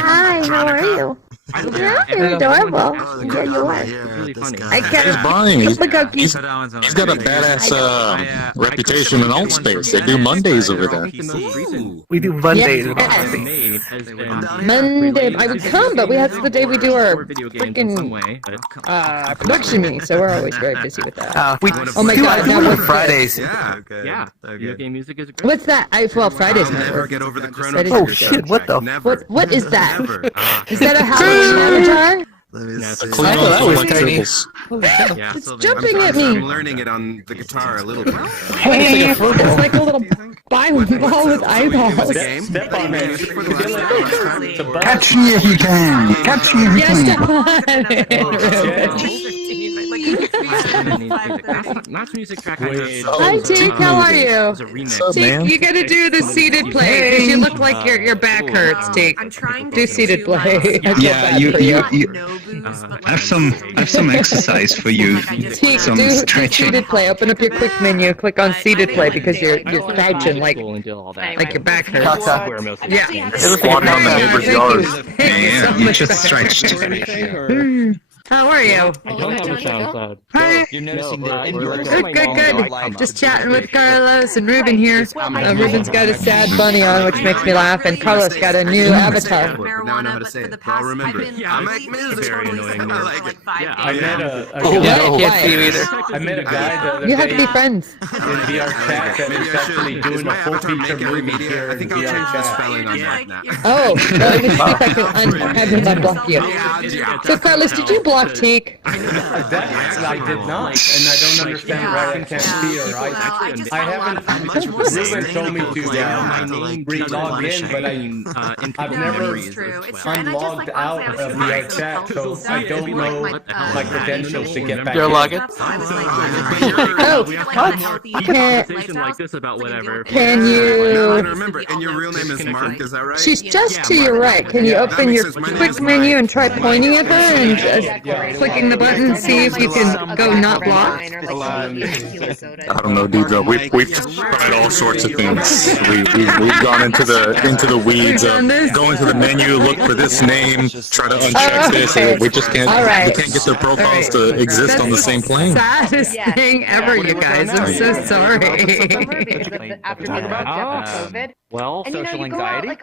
Hi, how are you? Yeah, you're adorable. Yeah, you are. I He's buying. He's got a badass reputation in alt space. They do Mondays over there. We do Mondays. Monday. I would come, but that's the day we do our freaking production meeting, so we're always very busy with that. Oh my God! Now we're Fridays. Yeah. Okay. Okay, music is great. What's that? Well, Fridays might Never work. get over the That is Oh for shit! What the? Never. What is that? Never. Is that a Halloween avatar? Clean Oh, all that the was white tiny. tables. It's jumping at me. I'm learning it on the guitar a little bit. Hey, it's like a little bible ball with eyeballs. Step on it. Catch me if you can. Catch me if you Yes, can. step on it. Last music track I Hi, Teak. How are you? Teak, you gotta do the seated play because you look like your back hurts. Teak, I'm trying to do seated play. Yeah, you I have some exercise for you. Teak, Some do stretching. seated play. Open up your quick menu. Click on seated play because you're crouching like your back hurts. Yeah. Squatting on the neighbor's yard. Yeah, you just stretched. How are you? I don't have a SoundCloud. Hi. You're noticing that Good. Just chatting with Carlos and Ruben here. Ruben's got a sad bunny on, which makes me laugh, and Carlos got a new avatar. Now I know how to say it. I'll remember it. I make music. Very annoying. I like it. I met a Can't see you either. I met a guy the other You have to be day friends. in VR chat that is actually doing a full feature movie here I in think I'll VR change the chat. spelling on that now. Oh, let me see if I can have him unblock you. So, Carlos, did you block Teak? That I did not, and I don't understand why I can't see her. I haven't. Ruben told me to re-log in, but I've never unlogged out of VR chat, so I don't know my credentials to get back. Your login? Oh, can you? Remember, and your real name is Mark, is that right? She's just to your right. Can you open your quick menu and try pointing at her and clicking the button and see if you can go not blocked? I don't know, Deirdre. We've tried all sorts of things. We've gone into the weeds of going to the menu, look for this name, try to uncheck this. And we just can't. We can't get their profiles to exist on the same plane. Saddest thing ever, you guys. I'm so sorry. Well, social anxiety.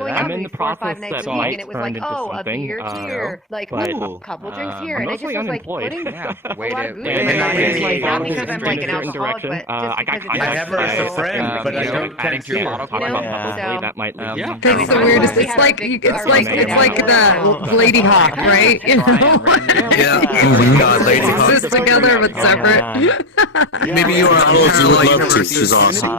I'm in the process that might turn into something. Like a couple drinks here, and I just was like putting a lot of booze in. Not because I'm like an alcoholic, but I have her as a friend, but I don't can't see her. That might lead. That's the weirdest. It's like the Lady Hawk, right? You know? Yeah. Oh my God, Lady Hawk. Exist together but separate. Maybe you are Oh, you would love to. She's awesome.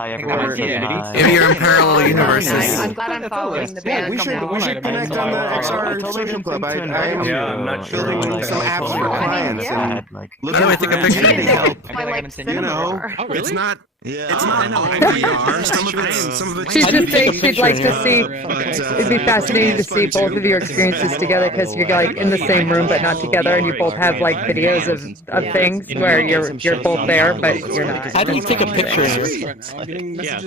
Maybe you're in parallel universes. I'm glad I'm following the band. We should connect on the XR Social Club. I'm not sure. doing some apps for clients and How do I take a picture? you know, it's not. It's not VR. Some of it's She's just saying she'd like to see. It'd be fascinating to see both of your experiences together because you're like in the same room but not together, and you both have like videos of things where you're both there but you're not. How do you take a picture?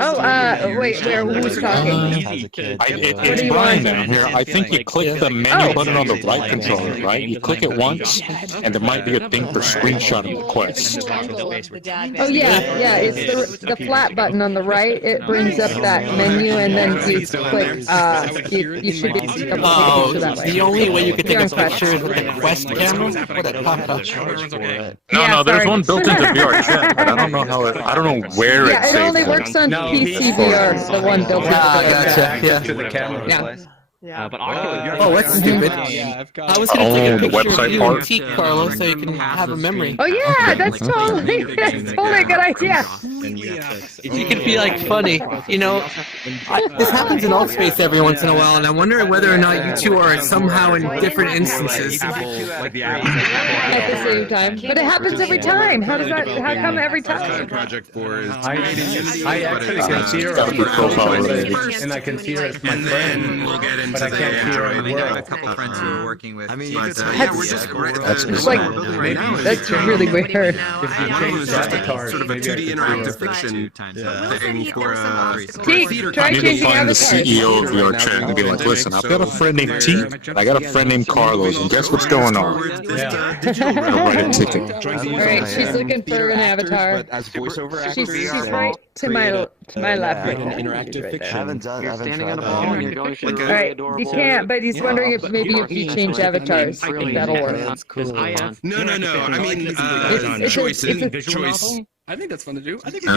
Oh, wait, who's talking? It's Brian down here. I think you click the menu button on the right controller, right? You click it once, and there might be a thing for screenshotting requests. Oh yeah, it's the flat button on the right. It brings up that menu, and then you click. You should be able to take a picture that way. The only way you could take a picture is with the Quest camera or that pop-up. No, there's one built into VR chat, but I don't know how I don't know where Yeah, it only works on PC VR. The one built into VR chat. Yeah. But oh, that's stupid. I was gonna take a picture of you and Teak, Carlos, so you can have a memory. Oh yeah, that's totally a good idea. You can be like funny, you know. This happens in alt space every once in a while, and I wonder whether or not you two are somehow in different instances. At the same time, but it happens every time. How come every time? Project for is I actually can see her on my profile, and I can see her as my friend. We'll get into but I can't see her in the I have a world. couple friends who are working with. I mean, yeah, we're just that's like that's really weird. If you change that guitar, sort of a 2D interactive fiction thing for Teak, try You can changing find the avatars. CEO of your chat and be like, listen, I've got a friend named Teak, and I got a friend named Carlos, and guess what's going on? I'll write a ticket. Alright, she's looking for an avatar. She's right to my left right now. Interactive fiction. You're standing on a ball and you're going through really Alright, adorable. you can't, but he's wondering if maybe if you change avatars, if that'll work. That's cool. No. I mean, It's choices. a I think that's fun to do. I think. No.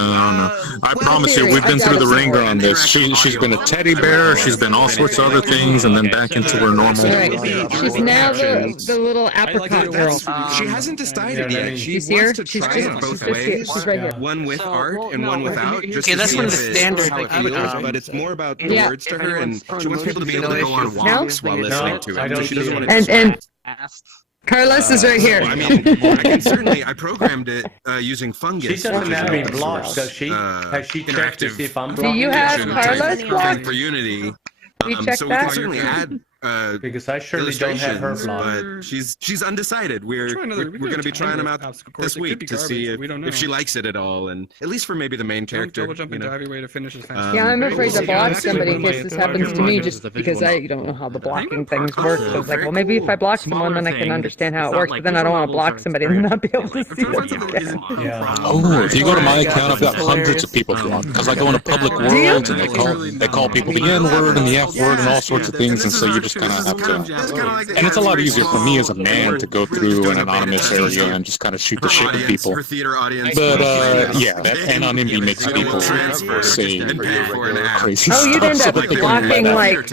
I promise you, we've been through the ringer on this. She's been a teddy bear. She's been all sorts of other things, and then back into her normal. Right. She's now the little apricot girl. She hasn't decided yet. She She's wants here. to She's try it just both here. ways. She's right here. One with art and one without. Just Yeah, to that's see one of if the it- standard how it feels, but it's more about the Yeah. words to her, and she wants people to be able to go on walks while listening to it. So she doesn't want to And Carlos is right here. I mean, I can certainly. I programmed it using fungus. She doesn't which is have to be a- blocked, does she? Has she checked to see if I'm Do blocked? you have Interactive Carlos type blocked? for Unity. You checked so we that? can certainly add because I surely don't have her illustrations, blocked. but she's undecided. We're going to be trying them out this week to see if she likes it at all, and at least for maybe the main character. Double jump into every way to finish as fast. Yeah, I'm afraid to block somebody in case this happens to me just because I don't know how the blocking things work. So it's like, well, maybe if I block someone, then I can understand how it works, but then I don't want to block somebody and not be able to see it again. Oh, if you go to my account, I've got hundreds of people blocked because I go in a public world and they call people the N word and the F word and all sorts of things, and so you just kind of have to. And it's a lot easier for me as a man to go through an anonymous area and just kind of shoot the shit with people. But yeah, that anonymity makes people say crazy stuff. Oh, you'd end up blocking like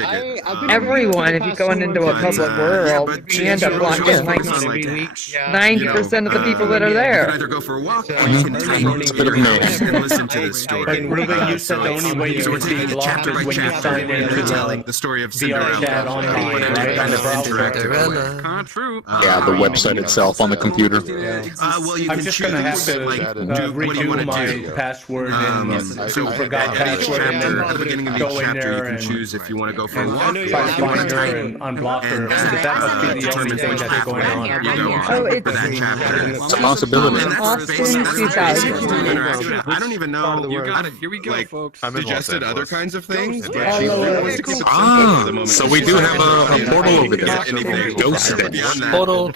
everyone if you're going into a public world. You end up blocking like 90% of the people that are there. Either go for a walk or you can It's a bit of mayhem. and listen to the story. Ruben, you said the only way you So we're can be taking it blocked chapter by is when you chapter sign into telling the story of VR Cinderella. chat online, in a right? kind of On the interactive way. True. Yeah, the website itself on the computer. Well, you I'm can just choose gonna have to like do what you want redo to my do. password and So forgot at each password and chapter, at the beginning of each go in chapter, there you can and choose if you want to go for a walk, or if find you want to her type, and unblock her. and That must be the only determines thing which that's going pathway on. you go Oh, on it's for that chapter. It's a possibility. And that's Austin basically 2000. interaction. I don't even know. Here we go, Like, folks. suggested other kinds of things, but All she over. wants to keep it simple for the moment. So we do have a portal over there. Anything Ghost beyond that. Portal.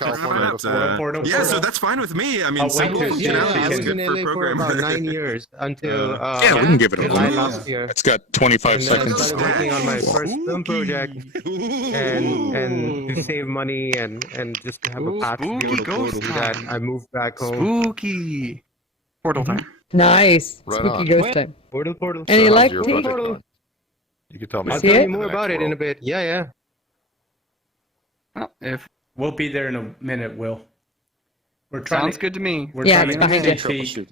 But, yeah, so that's fine with me. I mean, I'll wait simple to see. functionality I is was good in for LA for about programmers. 9 years until Yeah, we can give it a July look. last year. It's got 25 And then I seconds. started working on my first film project and to save money and just to have a path to be able to go do that. I moved back home. Spooky. Portal time. Nice. Right Spooky on. ghost time. Portal. Any So how's luck, your T? project going? You can tell me. I'll See tell it? you more about it in a bit. Yeah. Well, if We'll be there in a minute, Will. We're trying sounds to, good to me. We're Yeah, trying it's to behind get you.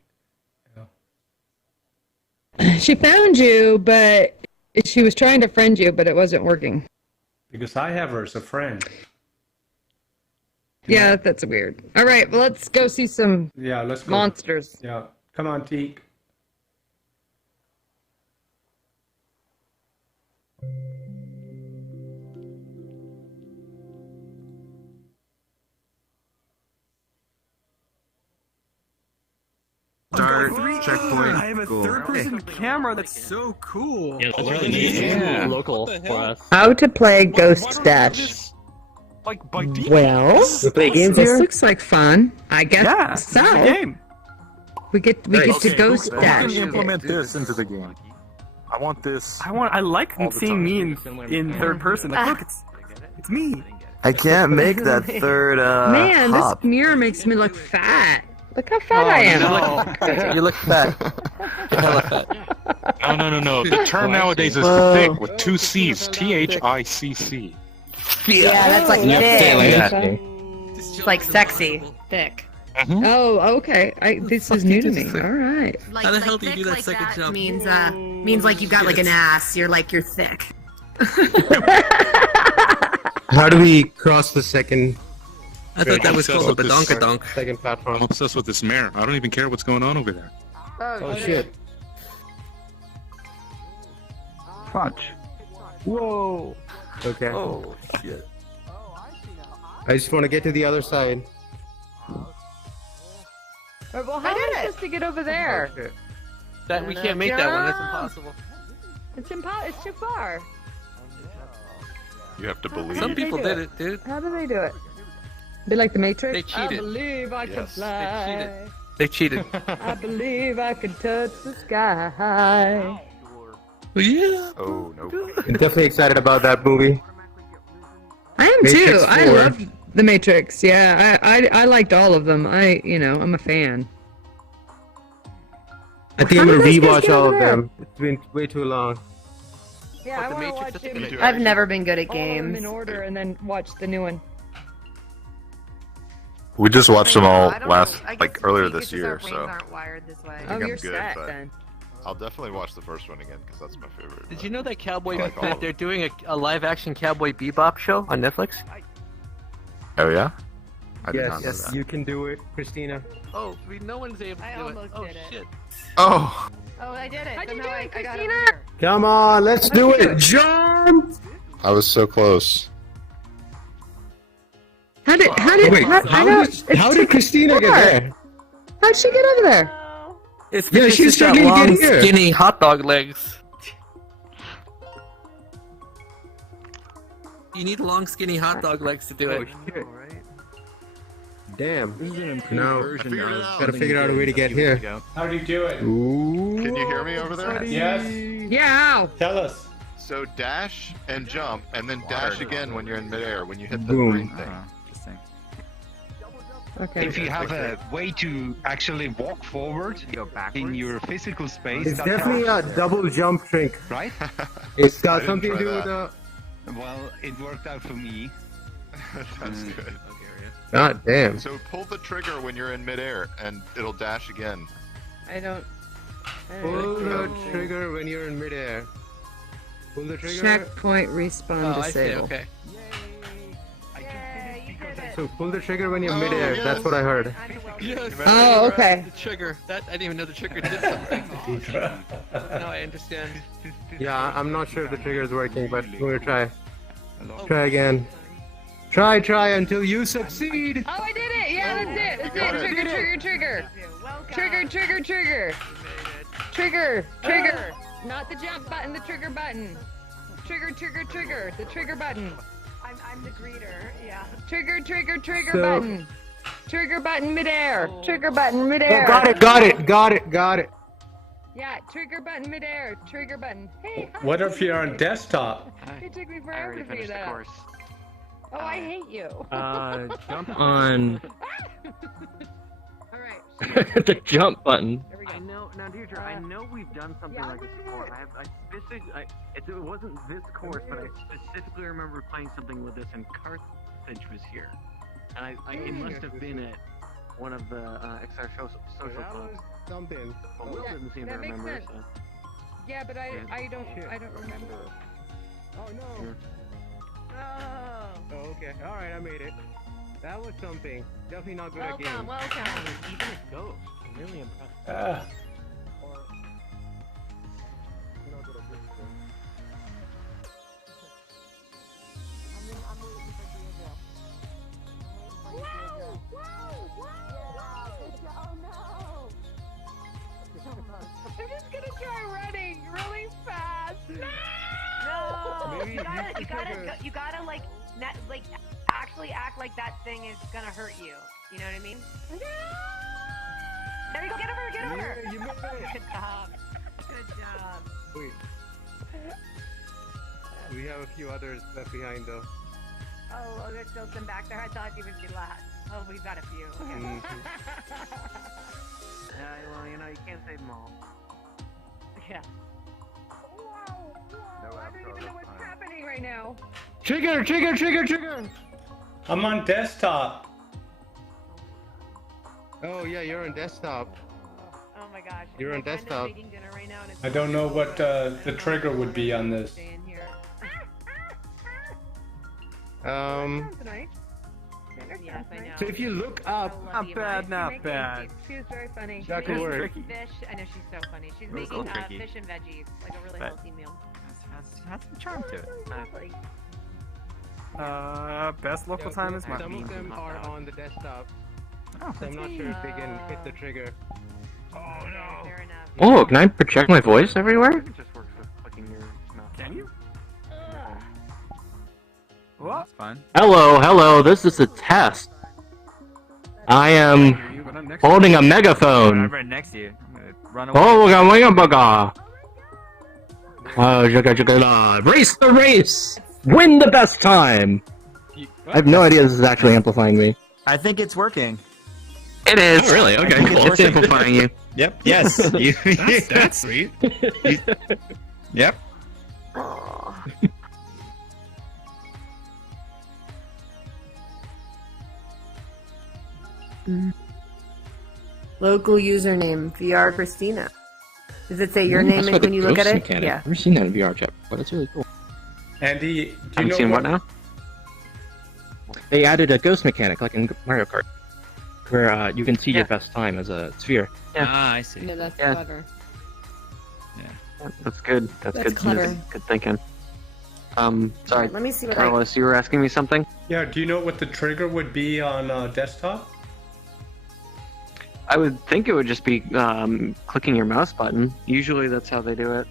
T. She found you, but she was trying to friend you, but it wasn't working. Because I have her as a friend. Yeah, that's weird. All right, well, let's go see some Yeah, let's go. monsters. Yeah, come on, Teak. Start, checkpoint, I have a cool. third-person camera. That's so cool. Yeah, that's really neat. Yeah. Local for us. How to play Ghost Dash. Well, We play games this here? looks like fun. I guess Yeah, so. it's a game. We get to Ghost Who Dash. can implement this into the game? I want this. I like All the seeing time. me in third person. Like, look, it's me. I can't make that third Man, hop. this mirror makes me look fat. Look how fat I am. You look fat. You're hella fat. No. The term nowadays is Whoa. thick with two C's. THICC. Yeah, that's like You have to say it like thick. that. It's like sexy, thick. Oh, okay. This is new to me. All right. Like, How the like hell do you thick do that like second that jump? means like you got like an ass. You're thick. How do we cross the second I thought that was I'm called a obsessed with badonkadonk. second platform? I'm obsessed with this mare. I don't even care what's going on over there. Oh shit. Fudge. Whoa. Okay. Oh, shit. I just want to get to the other side. Well, how am I supposed to get over there? That we can't make that one. That's impossible. It's too far. You have to believe. Some they people do did it? it, dude. How do they do it? Be like the Matrix? They cheated. I believe I can Yes, they fly. They cheated. I believe I can touch the sky. Yeah. Oh no. I'm definitely excited about that movie. I am Matrix too. I 4. love the Matrix. Yeah, I liked all of them. I'm a fan. I think I'm gonna rewatch all of them. It's been way too long. Yeah, I want to watch him. I've never been good at All of them games. in order and then watch the new one. We just watched them all I don't last, know. I like guess earlier maybe this because our year, brains so. aren't wired this way. I Oh, think I'm you're good, set but then. I'll definitely watch the first one again because that's my favorite. Did you know that Cowboy? I like all of They're doing a live-action Cowboy Bebop show on Netflix. Oh yeah? I did not know Yes, that. you can do it, Christina. Oh, no one's able to I do it. almost Oh did it. shit! Oh! Oh, I did it. How'd you Somehow do it, I got Christina? over here. Come on, let's do it, jump! I was so close. How did Wait, how did Christina get there? How'd she get over there? It's Yeah, because she's she's got struggling to long, get here. skinny hot dog legs. You need long, skinny hot dog legs to do it. Shit. Damn. This is an improved No, version of gotta something figure out a you way to did get a few weeks here. ago. How do you do it? Ooh. Can you hear me over there? Yes. Yeah. Tell us. So dash and jump, and then dash again when you're in midair when you hit the Boom. green thing. Interesting. Okay. If you have a way to actually walk forward in your physical space, It's that definitely a helps, double jump trick. right? It's I got didn't something to try do with that. Well, it worked out for me. That's good. God damn. So pull the trigger when you're in midair, and it'll dash again. I don't. Pull the trigger when you're in midair. Pull the trigger. Checkpoint respawn Oh, I see. disabled. Okay. So pull the trigger when you're Oh, midair. yes. That's what I heard. Yes. Oh, okay. The trigger. That I didn't even know the trigger did something. Now I understand. Yeah, I'm not sure if the trigger is working, but we're gonna try. Try again. Try until you succeed. Oh, I did it! Yeah, that's it! That's it! Trigger, trigger, trigger! Trigger, trigger, trigger! Trigger, trigger! Not the jump button, the trigger button. Trigger, trigger, trigger. The trigger button. I'm the greeter. Yeah. Trigger, trigger, trigger So- button. Trigger button midair. Trigger button midair. Oh, got it. Yeah, trigger button midair. Trigger button. Hey, hi. What if you're on desktop? It took me forever to figure that out. Oh, I hate you. Jump on All right. the jump button. There we go. I know, now Deirdre, I know we've done something like this before. It wasn't this course, but I specifically remember playing something with this, and Carthage was here. And it must have been at one of the XR social That clubs. was something. But Will didn't seem to that makes remember, sense. so. Yeah, but I don't remember. Oh no. Oh. Oh, okay. All right, I made it. That was something. Definitely not good at Welcome, games. welcome. Even a ghost. I'm really impressed. Ah. I'm just gonna try running really fast. No. Maybe You gotta like actually act like that thing is gonna hurt you. You know what I mean? There you go. Get over. Yeah, you made it. Good job. Good job. Wait. We have a few others left behind though. Oh, there's still some back there. I thought you would be last. Oh, we've got a few. Okay. Mhm. Well, you know, you can't save them all. Yeah. I don't even know what's happening right now. Trigger! I'm on desktop. Oh yeah, you're on desktop. Oh my gosh. You're on My friend is desktop. making dinner right now, and it's I don't know what the trigger would be on this. Stay in here. Tonight. Yes, I know. So if you look up, Not bad, Not bad. She was very funny. that could work. Fish. I know she's so funny. She's It was making so tricky. fish and veggies, like a really But- healthy meal. Has some charm to it. Best local Yeah, time is some of them are on the desktop. Oh, So I'm not sure if they can hit the trigger. Oh no. Fair enough. Oh, can I project my voice everywhere? It just works with clicking your mouse. Can you? Well, that's fine. Hello, this is a test. I am holding a megaphone. I'm right next to you. I'm gonna run away. Oh, race the race! Win the best time! I have no idea this is actually amplifying me. I think it's working. It is. Oh, really? Okay, cool. It's amplifying you. Yep. Yes. That's sweet. Yep. Local username VR Christina. Does it say your name That's when you look at it? Mechanic. Yeah. I've never seen that in VR chat, but it's really cool. Andy, do you Have you know seen what now? They added a ghost mechanic like in Mario Kart, where you can see your best time as a sphere. Yeah. Ah, I see. No, that's Yeah. clever. That's good. That's good. clever. Good thinking. Sorry, Let me see what Carlos, you were asking me something? Yeah, do you know what the trigger would be on desktop? I would think it would just be clicking your mouse button. Usually that's how they do it.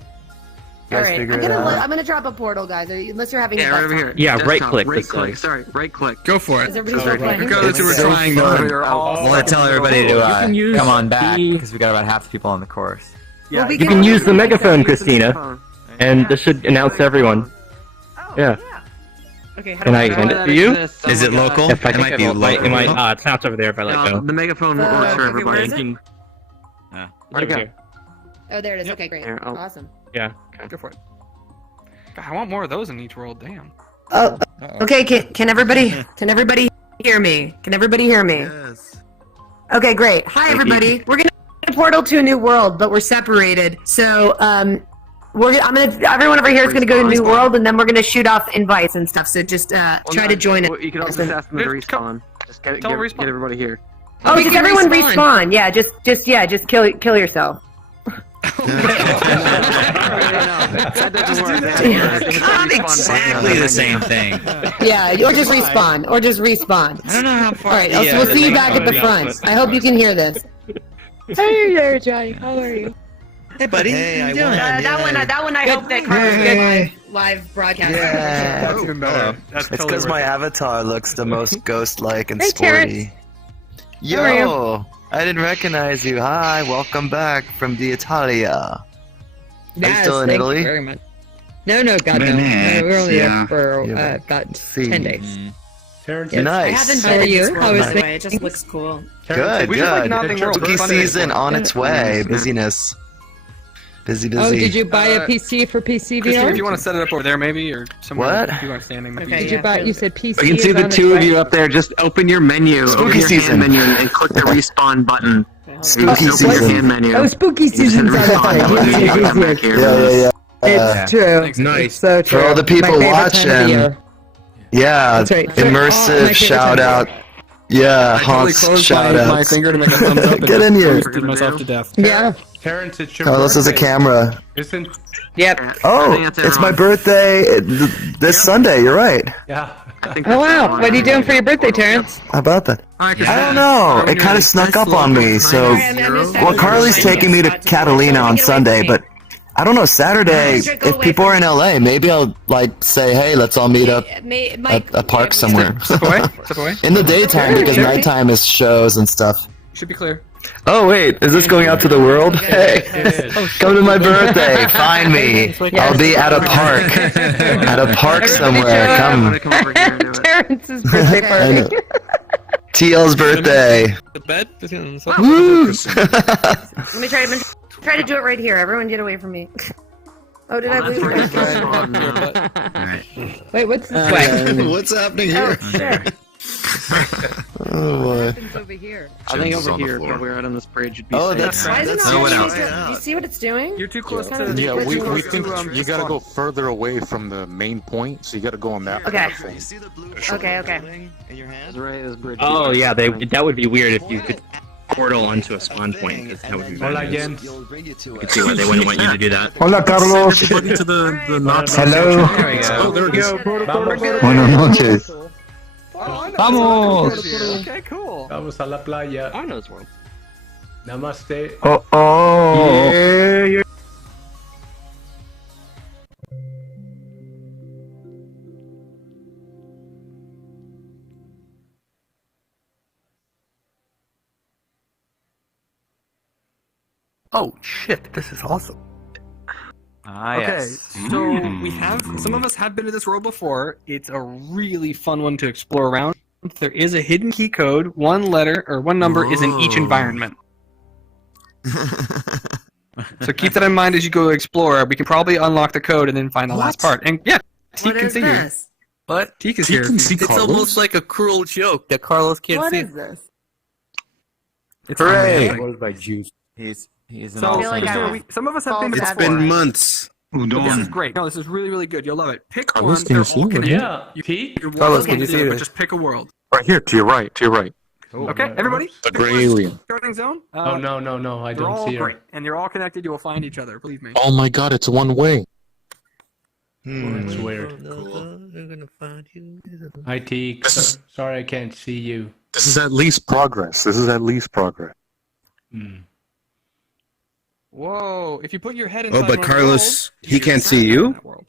All right, I'm gonna drop a portal, guys. Unless you're having Yeah, the right best over time. here. Yeah, Desktop, right-click, Right this click. click. Sorry, right click. Go for it. Is everybody still playing? Because we were trying to. I'm gonna tell everybody to come on back because we got about half the people on the course. Well, we You can use the megaphone, Christina, Phone. and this should announce to everyone. Yeah. Okay, how Can do I hand it to you? Is it local? If I It think might be it might, local. it's not over there if I let No, go. the megaphone works for okay, everybody. where is it? Where'd it go? Oh, there it is. Okay, great. Here, oh. Awesome. Yeah. Go for it. God, I want more of those in each world. Damn. Oh, okay. Can everybody hear me? Can everybody hear me? Yes. Okay, great. Hi, everybody. We're gonna portal to a new world, but we're separated. So, everyone over here is gonna go to new world, and then we're gonna shoot off invites and stuff. So just try to join it. You can also just ask them to respawn. Just get everybody here. Oh, just everyone respawn. Yeah, just kill yourself. That doesn't work. Not exactly the same thing. Yeah, or just respawn. I don't know how far. All right, we'll see you back at the front. I hope you can hear this. Hey there, Johnny. How are you? Hey, buddy. Hey, how you I doing? won. That one I hope that Carlos Hey. live broadcast. Yeah. That's even better. That's It's because my avatar looks the most ghost-like and Hey, Terrence. sporty. How are Yo, I didn't recognize you. Hi, welcome back from the Italia. Are you still in thank Italy? You very much. No, God, no. Minutes, We're only yeah. there for Yeah, about see. 10 days. Terrence, Yes. Nice. I haven't How been are in you? this How world, is by the way. things? It just looks cool. Good, We should, like, good. not think world. Spooky Fun season days. on its way. Busyness. Busy. Oh, did you buy a PC for PC Christine, VR? if you want to set it up over there, maybe, or somewhere. What? If you want standing. Okay. Did you buy? You said PC. I can see is the on its two of way? you up there. Just open your menu. Spooky open your season. hand menu and click the respawn button. Spooky Open your season. hand menu. Oh, spooky You just hit season's on its respawn way. button and you come back here. Yeah. It's true. Nice. It's so true. For all the people My favorite time of the watching, year. Yeah, That's right. Oh, my immersive favorite shout time out. Yeah, I totally Haunts closed shout my outs. finger to make a thumbs up and Get in just here. toasted myself to death. Yeah. Terrence, it's your Carlos has a birthday. camera. Isn't? Yep. Oh, it's my birthday this Sunday. You're right. Yeah. Oh wow. What are you doing for your birthday, Terrence? How about that? I don't know. It kind of snuck up on me. So, well, Carly's taking me to Catalina on Sunday, but I don't know. Saturday, if people are in LA, maybe I'll like say, hey, let's all meet up at a park somewhere. Step away. Step away. In the daytime, because nighttime is shows and stuff. Should be clear. Oh wait, is this going out to the world? Hey, come to my birthday. Find me. I'll be at a park. At a park somewhere. Come. Terrence's birthday party. TL's birthday. The bed? Woo! Let me try to do it right here. Everyone get away from me. Oh, did I lose my Wait, what's this way? What's happening here? Oh, shit. Oh boy. Over here. I think over here, if we were out on this bridge, it'd be Oh, safe. that's Why is it that's not no one letting else. me do- Do you see what it's doing? You're too close Kind of to. Yeah, we close think to, you gotta go further away from the main point, so you gotta go on that. Okay. thing. Okay. It's right as bridge. Oh yeah, that would be weird if you could portal onto a spawn point. Because that would be Hola, bad. Jens. You could see why they wouldn't want you to do that. Hola, Carlos. To the not Hello. Oh, there it is. Buenas noches. Oh, Vamos. Okay, cool. Vamos a la playa. I know this world. Namaste. Oh. Yeah. Oh shit! This is awesome. Ah, Okay, yes. so we have some of us have been to this world before. It's a really fun one to explore around. month, there is a hidden key code. One letter or one number is in each environment. So keep that in mind as you go explore. We can probably unlock the code and then find the last part. And yeah, T can see you. What? T is here. It's almost like a cruel joke that Carlos can't see. What is this? It's Hooray! By juice. He's an So, awesome. some of us have been It's before. been months. But this is great. No, this is really, really good. You'll love it. Pick one. They're all connected. Yeah, Pete? Your Carlos, world can you is see there, this? but just pick a world. Right here, to your right, to your right. Okay, everybody? The gray alien. Starting zone? Oh, no, I They're don't all see her. great. And you're all connected. You will find each other. Believe me. Oh my god, it's one way. That's weird. I'm gonna find you. IT, sorry I can't see you. This is at least progress. This is at least progress. Whoa! If you put your head inside Oh, one but of the Carlos, worlds, he you can't can see in you? that world.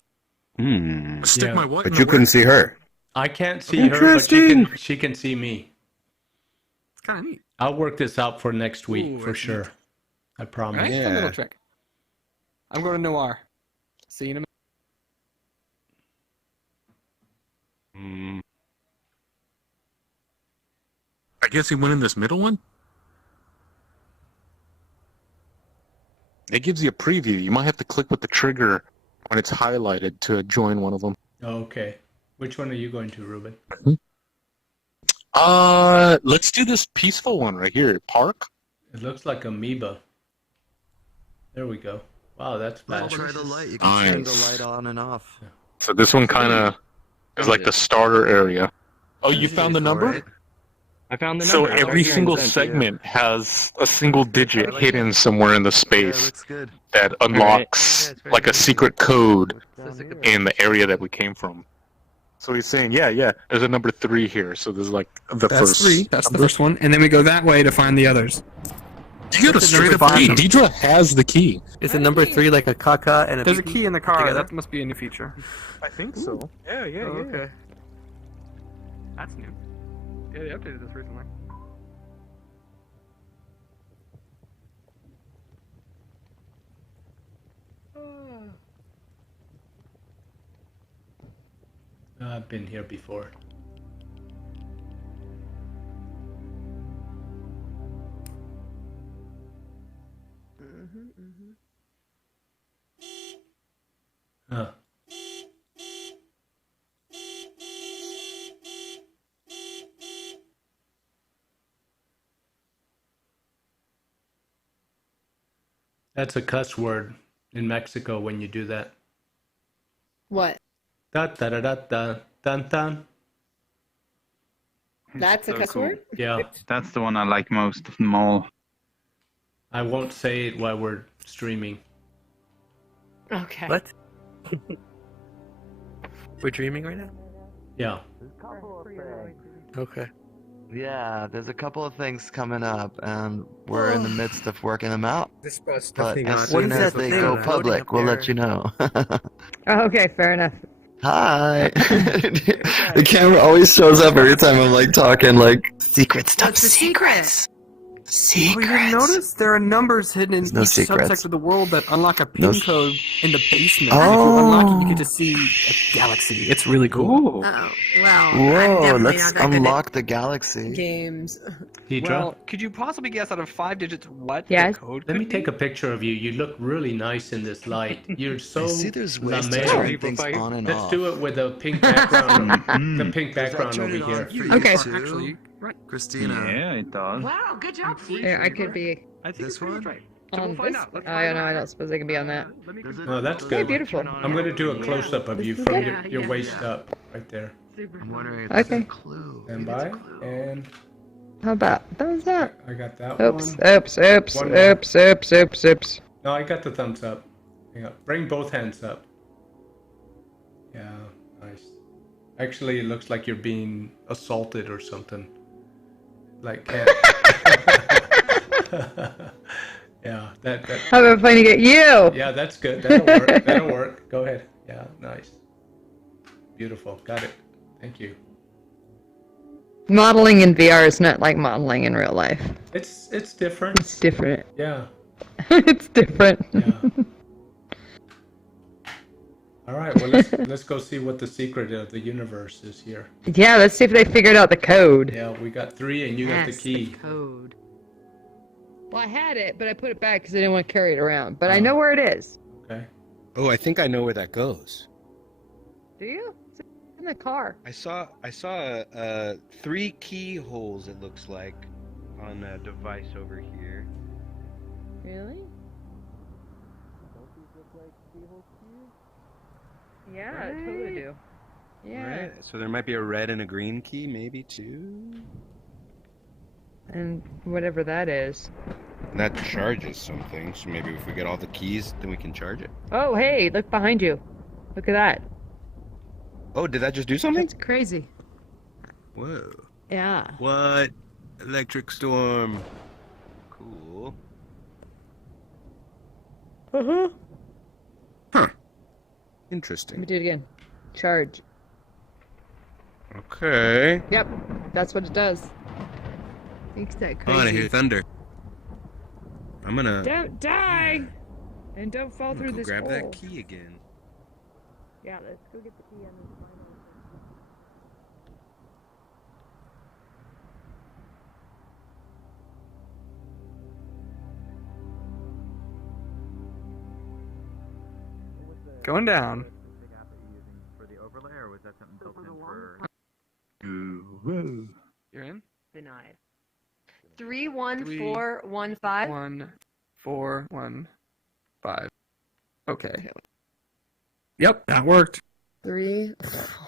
Stick Yeah. my what? But you couldn't see her. I can't see her, but she can see me. It's kind of neat. I'll work this out for next week for sure. I promise. Right? A little trick. I'm going to Noir. See you in a minute. I guess he went in this middle one? It gives you a preview. You might have to click with the trigger when it's highlighted to join one of them. Okay. Which one are you going to, Ruben? Let's do this peaceful one right here. Park? It looks like amoeba. There we go. Wow, that's fast. Try the light. You can turn the Nice. light on and off. So this one kind of is like the starter area. Oh, you found the number? I found the So number. every single segment has a single digit hidden somewhere in the space that unlocks like a secret code in the area that we came from. So he's saying, yeah, there's a number 3 here. So there's like the That's first. 3. That's the first one. And then we go that way to find the others. You got a straight up key. Deidre has the key. Is it number 3 like a caca and a There's a pee-pee key in the car. together? That must be a new feature. I think so. Yeah. Okay. That's new. Yeah, they updated this recently. I've been here before. Huh. That's a cuss word in Mexico when you do that. What? Da da da da da dun dun. That's a cuss word? Yeah. That's the one I like most of them all. I won't say it while we're streaming. Okay. What? We're dreaming right now? Yeah. Okay. Yeah, there's a couple of things coming up, and we're in the midst of working them out. This spot's But definitely as not. soon as they go public, we'll let you know. Okay, fair enough. Hi. The camera always shows up every time I'm like talking like secret stuff. What's the secret? Oh, you didn't notice? There are numbers hidden in There's no each secrets. subsect of the world that unlock a pin No code in the basement. And if you unlock it, you get to see a galaxy. It's really cool. Oh, well. Whoa, let's unlock the galaxy. Games. Deidre? Well, could you possibly guess out of 5 digits what Yes. the code Let me could take be? a picture of you. You look really nice in this light. You're so See, there's ways to lameer. turn things on and Let's off. do it with a pink background. The pink background over here. Okay. Actually, right. Christina. Yeah, it does. Wow, good job, Steve. Yeah, I could be I think This it's pretty much one? right. So we'll on find this. out. Let's I find don't know. out. I don't suppose I can be on that. Let me Oh, that's Okay, good. beautiful. I'm going to do a close-up of you from your waist up, right there. I'm wondering if Okay. there's a clue. Stand by, and How about thumbs up? I got that Oops, one. oops, oops, One more. oops, oops, oops, oops. No, I got the thumbs up. Hang on. Bring both hands up. Yeah, nice. Actually, it looks like you're being assaulted or something. Like, yeah, that. How about finding it you? Yeah, that's good. That'll work. That'll work. Go ahead. Yeah, nice. Beautiful. Got it. Thank you. Modeling in VR is not like modeling in real life. It's different. It's different. Yeah. It's different. Yeah. All right, well let's go see what the secret of the universe is here. Yeah, let's see if they figured out the code. Yeah, we got 3 and you got the key. Code. Well, I had it, but I put it back because I didn't want to carry it around. But I know where it is. Okay. Oh, I think I know where that goes. Do you? It's in the car. I saw 3 keyholes. It looks like on a device over here. Really? Yeah, I totally do. Yeah. Right. So there might be a red and a green key, maybe 2. And whatever that is. And that charges something. So maybe if we get all the keys, then we can charge it. Oh, hey, look behind you. Look at that. Oh, did that just do something? It's crazy. Whoa. Yeah. What? Electric storm. Cool. Uh-huh. Huh. Let Interesting. me do it again. Charge. Okay. Yep, that's what it does. Thanks, that crazy. Oh, I hear thunder. I'm gonna Don't die! And don't fall through go this grab hole. that key again. Yeah, let's go get the key on this final. Going down. For the overlay, or was that something built in for? You're in? Denied. 31415. 1415. Okay. Yep, that worked. 3,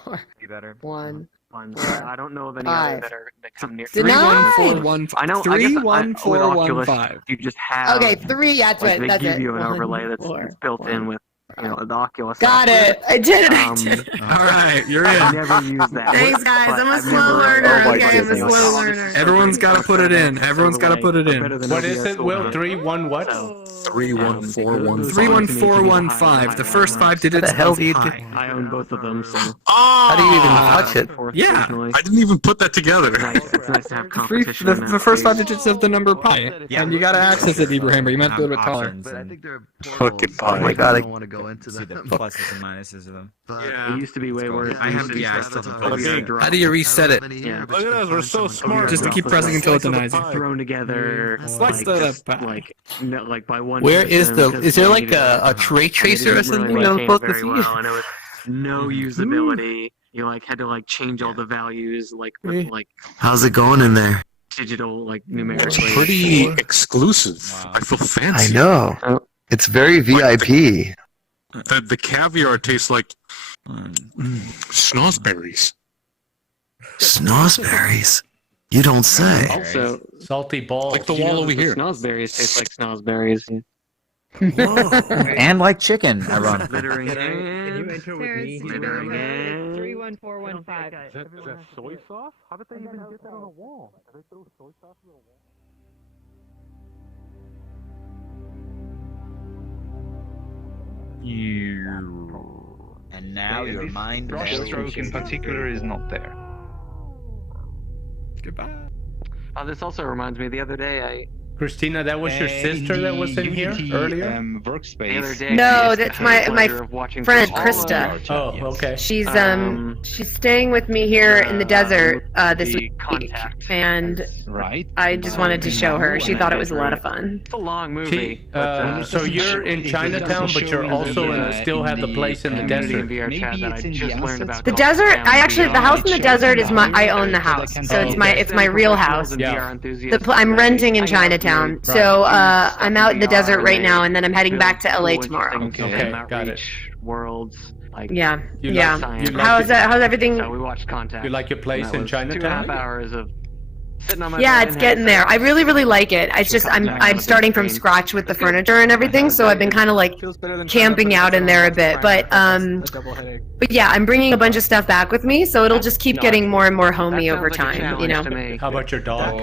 4, Be better. 1. I don't know of any Five. other that come near. Denied. 31415. I know. I guess with 31415. Oculus, you just have. Okay, 3. That's like, it. They That's give it. you an 1, overlay that's 4, built in with the Oculus. Got software. it. I did it. I did it. All right, you're I've in. never used that. Thanks, guys. but I'm a I've slow never- learner. oh my Okay, I'm a goodness. slow learner. Everyone's got to put it in. Everyone's got to put it in. What is it, Will? 3 1 what? 31415. 31415. The first 5 digits. What the hell of do you pi. do? I own both of them, so. How do you even touch it? Yeah. I didn't even put that together. It's nice to have The competition. in the that first 5 space. digits of the number pi. Yeah. And you got to access it, Ibrahim, but you meant to do it taller. Options and- Fucking Oh my god, I don't want to go into see the that. pluses and minuses of them. It used to be way worse. I have- It used to be yeah, I stuff still that don't was know. like Okay. drop. How do you reset it? Yeah. Look at us, we're so smart. Just to keep pressing until it denies you. Thrown together, Slice like, the just, pie. like by one. Where is person, the? 'cause Is there they like needed a ray tracer or and they didn't something really I'm maintain supposed it to very see? well, and it was no usability. You like had to like change all the values, like with, like How's it going in there? digital, like It's numerically. pretty exclusive. I feel I fancy. know. It's very VIP. The caviar tastes like snozberries. Snozberries? You don't say. Also, Salty balls. Like the did you wall know over that the here. Snozberries taste like snozberries. And like chicken, ironically. Littering Can you enter with me? Littering egg. 31415. Is that soy sauce? How did they even get that on a wall? Did they throw soy sauce on a wall? And now your mind Brushstroke in particular is not there. Goodbye. This also reminds me. The other day, Christina, that was your sister that was in here earlier? the other day. No, I that's had my the my pleasure of watching friend all of Krista. Oh, okay. She's staying with me here in the desert this the week, Contact. and Right. I just wanted to show her. She thought it was a lot of fun. It's a long movie. So you're in Chinatown, but you're also still have the place in the desert. VR chat that I just learned about. The desert, I actually, the house in the desert is I own the house, so it's my real house. Yeah. I'm renting in Chinatown, so I'm out in the desert right now, and then I'm heading back to LA tomorrow. Okay, got it. Worlds. Like, Yeah, You yeah. like- you like How's it? that? How's everything? So we watched Contact. You like your place and in that was 2.5 Chinatown? hours of sitting on my Yeah, bed it's and getting there. I really, really like it. It's just I'm starting from screen. scratch with the furniture and everything, so I've been kind of like Feels better than camping out in there a bit. But a double headache. but yeah, I'm bringing a bunch of stuff back with me, so it'll just keep getting more and more homey over That sounds like a time. You know. challenge to me. How about your dog?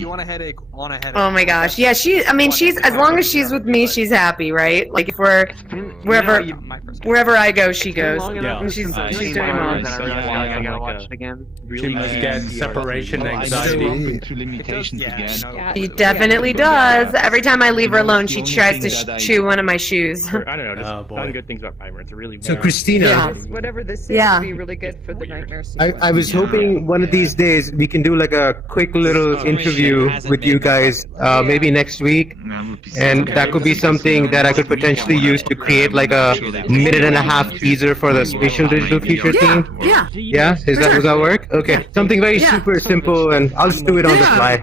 You want a headache on a headache. Oh my gosh, yeah. She's as long as she's with me, she's happy, right? Like if we're wherever I go, she goes. Yeah. And she's doing I well. gotta watch it again. She must get separation anxiety. open to limitations again. She definitely does. Every time I leave her alone, she tries to chew one of my shoes. I don't know, just telling good things about Primer. It's a really So Christina, Whatever this is Yeah. would be really good for the nightmare I was hoping one of these days we can do like a quick little interview with you guys, maybe next week, and that could be something that I could potentially use to create like a minute and a half teaser for the Spatial Digital Future team. Yeah. Yeah, does that work? Okay, something very super simple, and I'll just do it on the fly.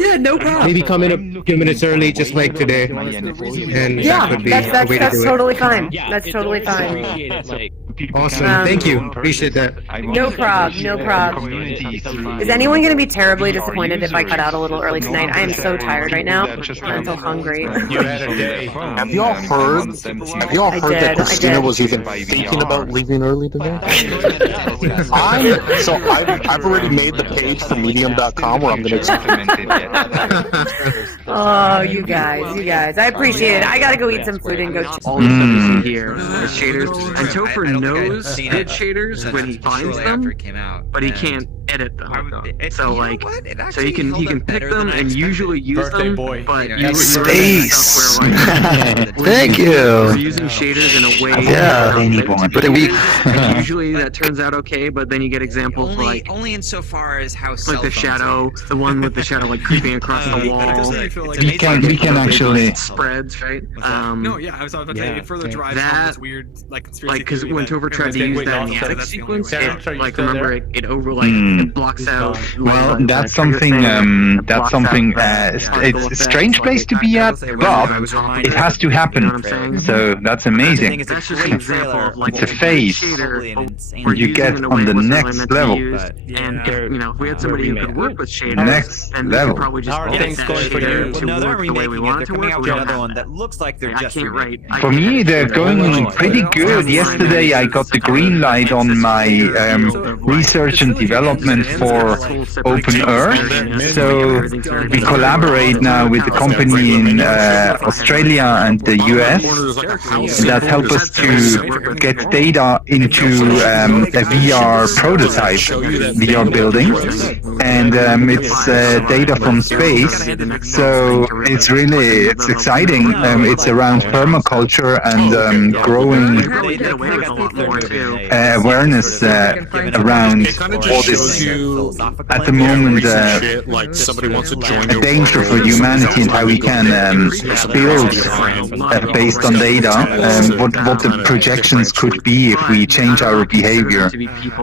Yeah, no problem. Maybe come in a few minutes early, just like today, and that would be a way to that's do it. totally fine. That's totally fine. Awesome, thank you. Appreciate that. No prob. Is anyone going to be terribly disappointed if I cut out a little early tonight? I am so tired right now. I'm so hungry. You had a day. Have y'all heard that Christina was even thinking about leaving early today? I've already made the page for Medium.com where I'm going to experiment it. Oh, you guys. I appreciate it. I got to go eat some food and go. All the stuff you see here is shaders. And Topher knows he did shaders when he finds them, but he can't edit them. So like, so he can pick them and usually use them, but you Space. Thank you. We're using shaders in a way. But and usually that turns out okay, but then you get examples like only insofar as how like the shadow, the one with the shadow like creeping across the wall. We can actually spreads, right? No, yeah, I was about to say it further drives that, this weird like conspiracy. Like because when Topher tried to use that in the attic sequence, like remember it over like it blocks out. Well, that's something. It's a strange place to be at, but it has to happen. So that's amazing. That's just an example of like It's a phase you get on the next level. And if we had somebody who could work with shaders, Next then level. we could probably just get that shader to work the way we want it to work. another one that looks like they're just For me, they're going pretty good. Yesterday, I got the green light on my research and development for Open Earth. So we collaborate now with the company in Australia and the US that help us to get data into a VR prototype, VR building. And it's data from space. So it's exciting. It's around permaculture and growing awareness around what is at the moment a danger for humanity and how we can build based on data what the projections could be if we change our behavior.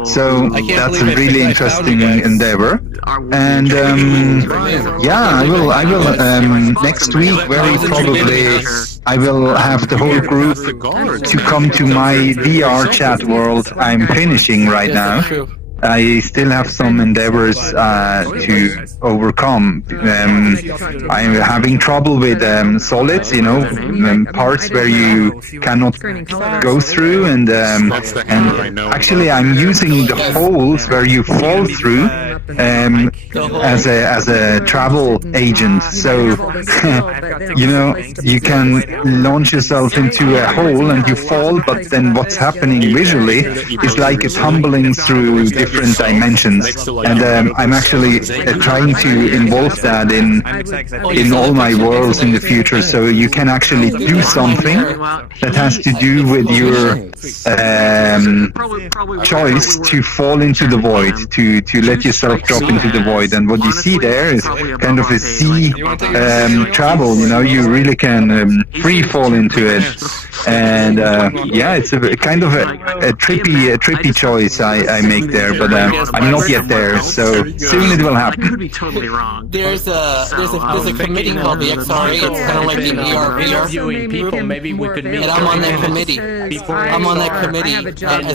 So that's a really interesting endeavor. And I will next week very probably I will have the whole group to come to my VR chat world I'm finishing right now. I still have some endeavors to overcome. I'm having trouble with solids, parts where you cannot go through, and actually I'm using the holes where you fall through as a travel agent. So you can launch yourself into a hole and you fall, but then what's happening visually is like a tumbling through different dimensions, and I'm actually trying to involve that in all my worlds in the future, so you can actually do something that has to do with your choice to fall into the void, to let yourself drop into the void. And what you see there is kind of a sea travel. You really can free fall into it, and it's a kind of a trippy choice I make there, but I'm not yet there, so soon it will happen. I could be totally wrong. There's a committee called the XRA. It's kind of like the VR people. Maybe we could meet. And I'm on that committee. As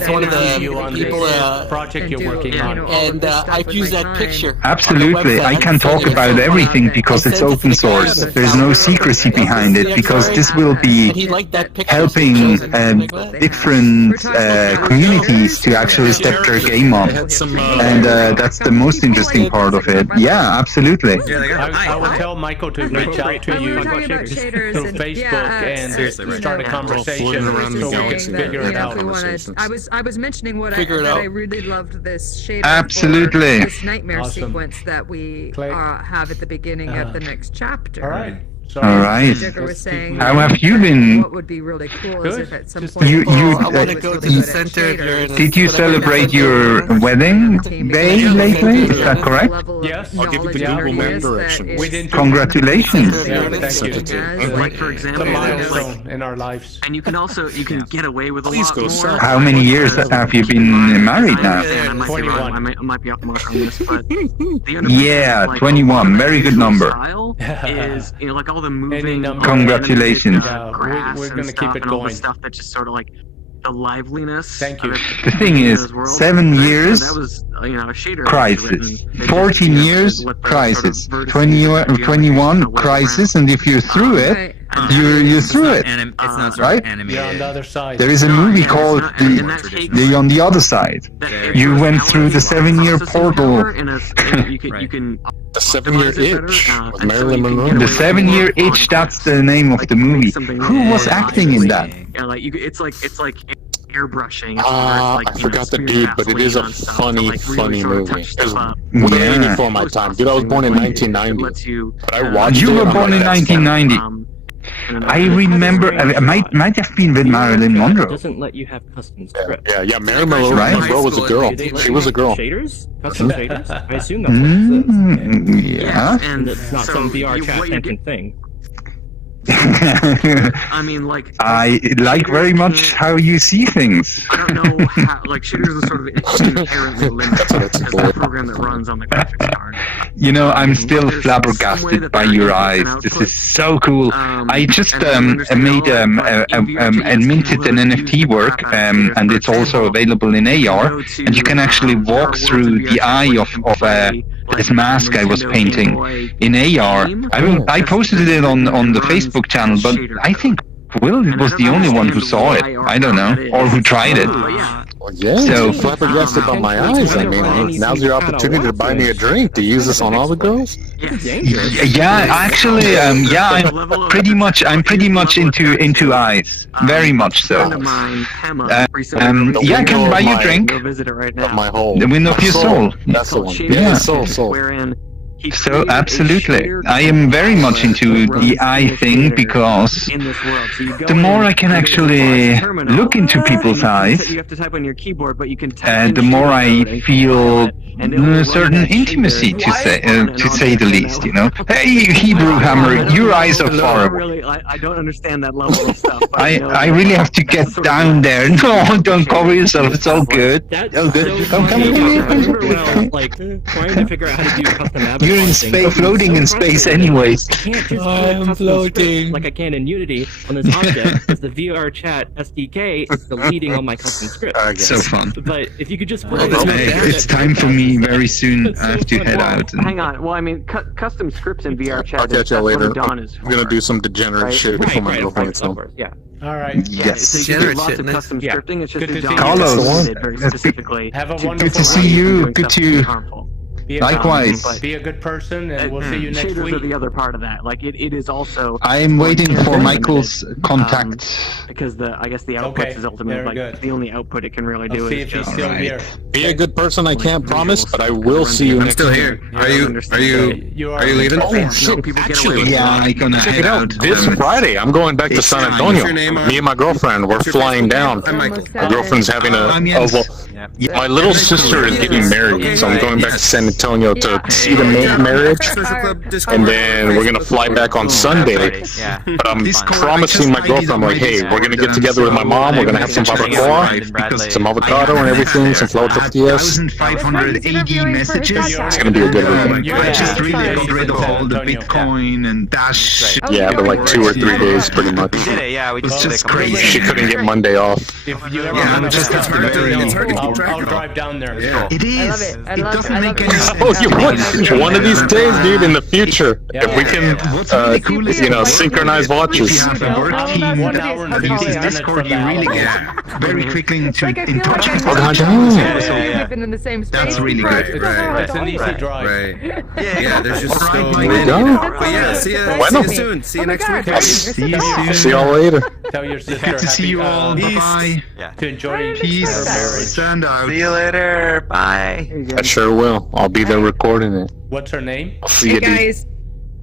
one of the people project you're working on. And I've used that picture. Absolutely, I can talk about everything because it's open source. There's no secrecy behind it, because this will be helping different communities to actually step their game up. had some. And that's the most interesting part of it. Yeah, absolutely. I would tell Michael to reach out to you talking about shaders through and Facebook and start a conversation so we can figure it out. I was mentioning what Figure it that out. I really loved this shader Absolutely. for this nightmare Awesome. sequence that we have at the beginning of the next chapter. All right. So All right. Jigger was saying, How have you been? what would be really cool is if at some point You, I uh, want to go to the center. Did you celebrate your wedding day lately? Is that correct? Yes. I'll give you the Google Map directions. Congratulations. Like for example, it's a milestone in our lives. And you can also get away with a lot more. How many years have you been married now? I might be wrong. I might be off the mark on this, but the Yeah, 21. Very good number. style is like all the moving. Congratulations. Grass We're and gonna keep stuff it and all the going. stuff that just sort of like the liveliness. Thank you. The thing is, 7 years, That was a shader. crisis. 14 years, crisis. 21, crisis, and if you're through it, you're through it. It's not right? You're on the other side. There is a movie called the On the Other Side. You went through the 7-year portal. You can The 7-year itch with Marilyn Monroe. The 7-year itch, that's the name of the movie. Who was acting in that? Yeah, like it's like airbrushing. I forgot the dude, but it is a funny movie. It was way Yeah. before my time. Dude, I was born in 1990. But I watched You it were on born in my dad's 1990. I remember, it might have been with Marilyn Monroe. Doesn't let you have custom scripts. Yeah, Marilyn Monroe Right. was a girl. She was a girl. Shaders? Custom shaders? I assume that's what this is. Yeah. And it's not some VR chat thinking thing. I mean, like I like very much how you see things. I don't know how, like shaders are sort of inherently limited because the program that runs on the graphics card. You know, I'm still flabbergasted by your eyes. This is so cool. I just made and minted an NFT work, and it's also available in AR. And you can actually walk through the eye of this mask I was painting in AR. I posted it on the Facebook channel, but I think Will was the only one who saw it. I don't know, or who tried it. Well, yeah, so flabbergasted by my eyes. I mean, now's your opportunity to buy me a drink. To use this on all the girls? Yeah, actually, I'm pretty much into eyes, very much so. Yeah, I can buy you a drink. My whole. The Wind of Your Soul. That's the one. Yeah. Soul. So absolutely, I am very much into the eye thing because the more I can actually look into people's eyes, the more I feel a certain intimacy, to say the least. You know, hey, Hebrew Hammer, your eyes are horrible. I don't understand that level of stuff. I really have to get down there. No, don't cover yourself. It's all good. Oh, good. Oh, come on. Like trying to figure out how to do custom avatars. You're in space, floating in space, anyways. I can't just put custom scripts like I can in Unity on this object because the VR chat SDK is deleting all my custom scripts. So fun. But if you could just put It's time for me very soon. I have to head out. Hang on. Well, I mean, custom scripts in VR chat. I'll catch you later. Done I'm gonna do some degenerate shit before my girlfriend gets home. Yeah. All right. Yes. So you can do lots of custom scripting. It's just Good to see you. Carlos, very specifically. Have a to- wonderful good to see you. Good to. Be a- Likewise. Be a good person, and we'll see you next Shaders week. are the other part of that. Like it is also. I am waiting for Michael's contact. Because I guess the output is ultimately like the only output it can really do see is if he's just. still here. Be a good person. I can't promise, but I will see you next week. Are you leaving? Oh shit! Actually, Yeah, I'm gonna check head it out. out. This Friday, I'm going back to San Antonio. Me and my girlfriend, we're flying down. My girlfriend's having my little sister is getting married, so I'm going back to San Antonio to see the marriage, and then we're gonna fly back on Sunday. But I'm promising my girlfriend, I'm like, hey, we're gonna get together with my mom. We're gonna have some barbacoa, some avocado and everything, some flour tortillas. 1,500 AD messages. It's gonna be a good weekend. I just really got rid of all the Bitcoin and Dash. Yeah, but like 2 or 3 days, pretty much. We did it, yeah. We It's just did it just completely. crazy. She couldn't get Monday off. If you ever Yeah, just it's hard to I'll drive down there. Yeah. It is. I love it. I love doesn't make any sense. Oh, one of these days, dude, in the future, if we can, synchronize watches. If you have a work team that uses Discord, you really get very quickly in touch with We've been in the same space. That's really good. It's an easy drive. Right. Yeah, there's just so There many. you go. But yeah, see you soon. See you next week. See you soon. See y'all later. Tell your sister Good to see you all. Bye-bye. to enjoy Peace. marriage. Stand out. See you later. Bye. I sure will. I'll be there recording it. What's her name? I'll see Hey you, dude. guys.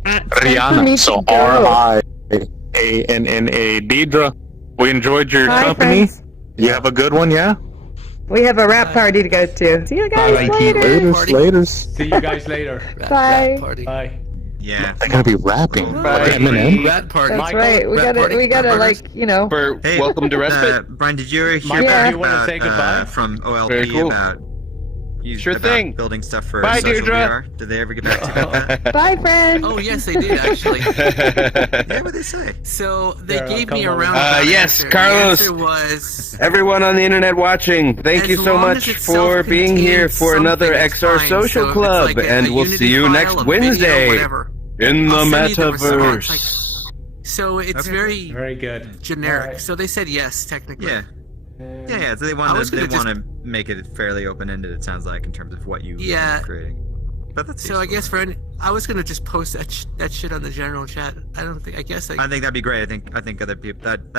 Rihanna. So Rianna. Deirdre, we enjoyed your Hi, company. friends. You have a good one, yeah? We have a rap party to go to. See you guys later. Later. See you guys later. Bye. Bye. Yeah. I gotta be rapping. Bye. Eminem. Rat party. That's right. We gotta like, Hey, welcome to Respite. Brian, did you ever hear Michael, Yeah. do you want to say goodbye? about from OLP Very cool. about Sure thing. building stuff for Bye, social Deirdre. VR? Did they ever get back to you about that? Bye, friends. Oh yes, they did actually. Yeah, what they say? So they There, gave come me a on. roundabout Yes, answer. Carlos. The answer was Everyone on the internet watching, thank As you so long much as it's for being here for self-contained, another something is XR fine. Social So if it's Club, like a and we'll Unity see you file, next a video, Wednesday whatever. in the I'll send you the response, metaverse. So it's Okay. Very good. generic. Alright. So they said yes, technically. Yeah. Yeah, so they I want was to gonna just- make it fairly open-ended, it sounds like, in terms of what you Yeah. are creating. But that's So I guess I was gonna just post that shit on the general chat. I guess I think that'd be great. I think other people that I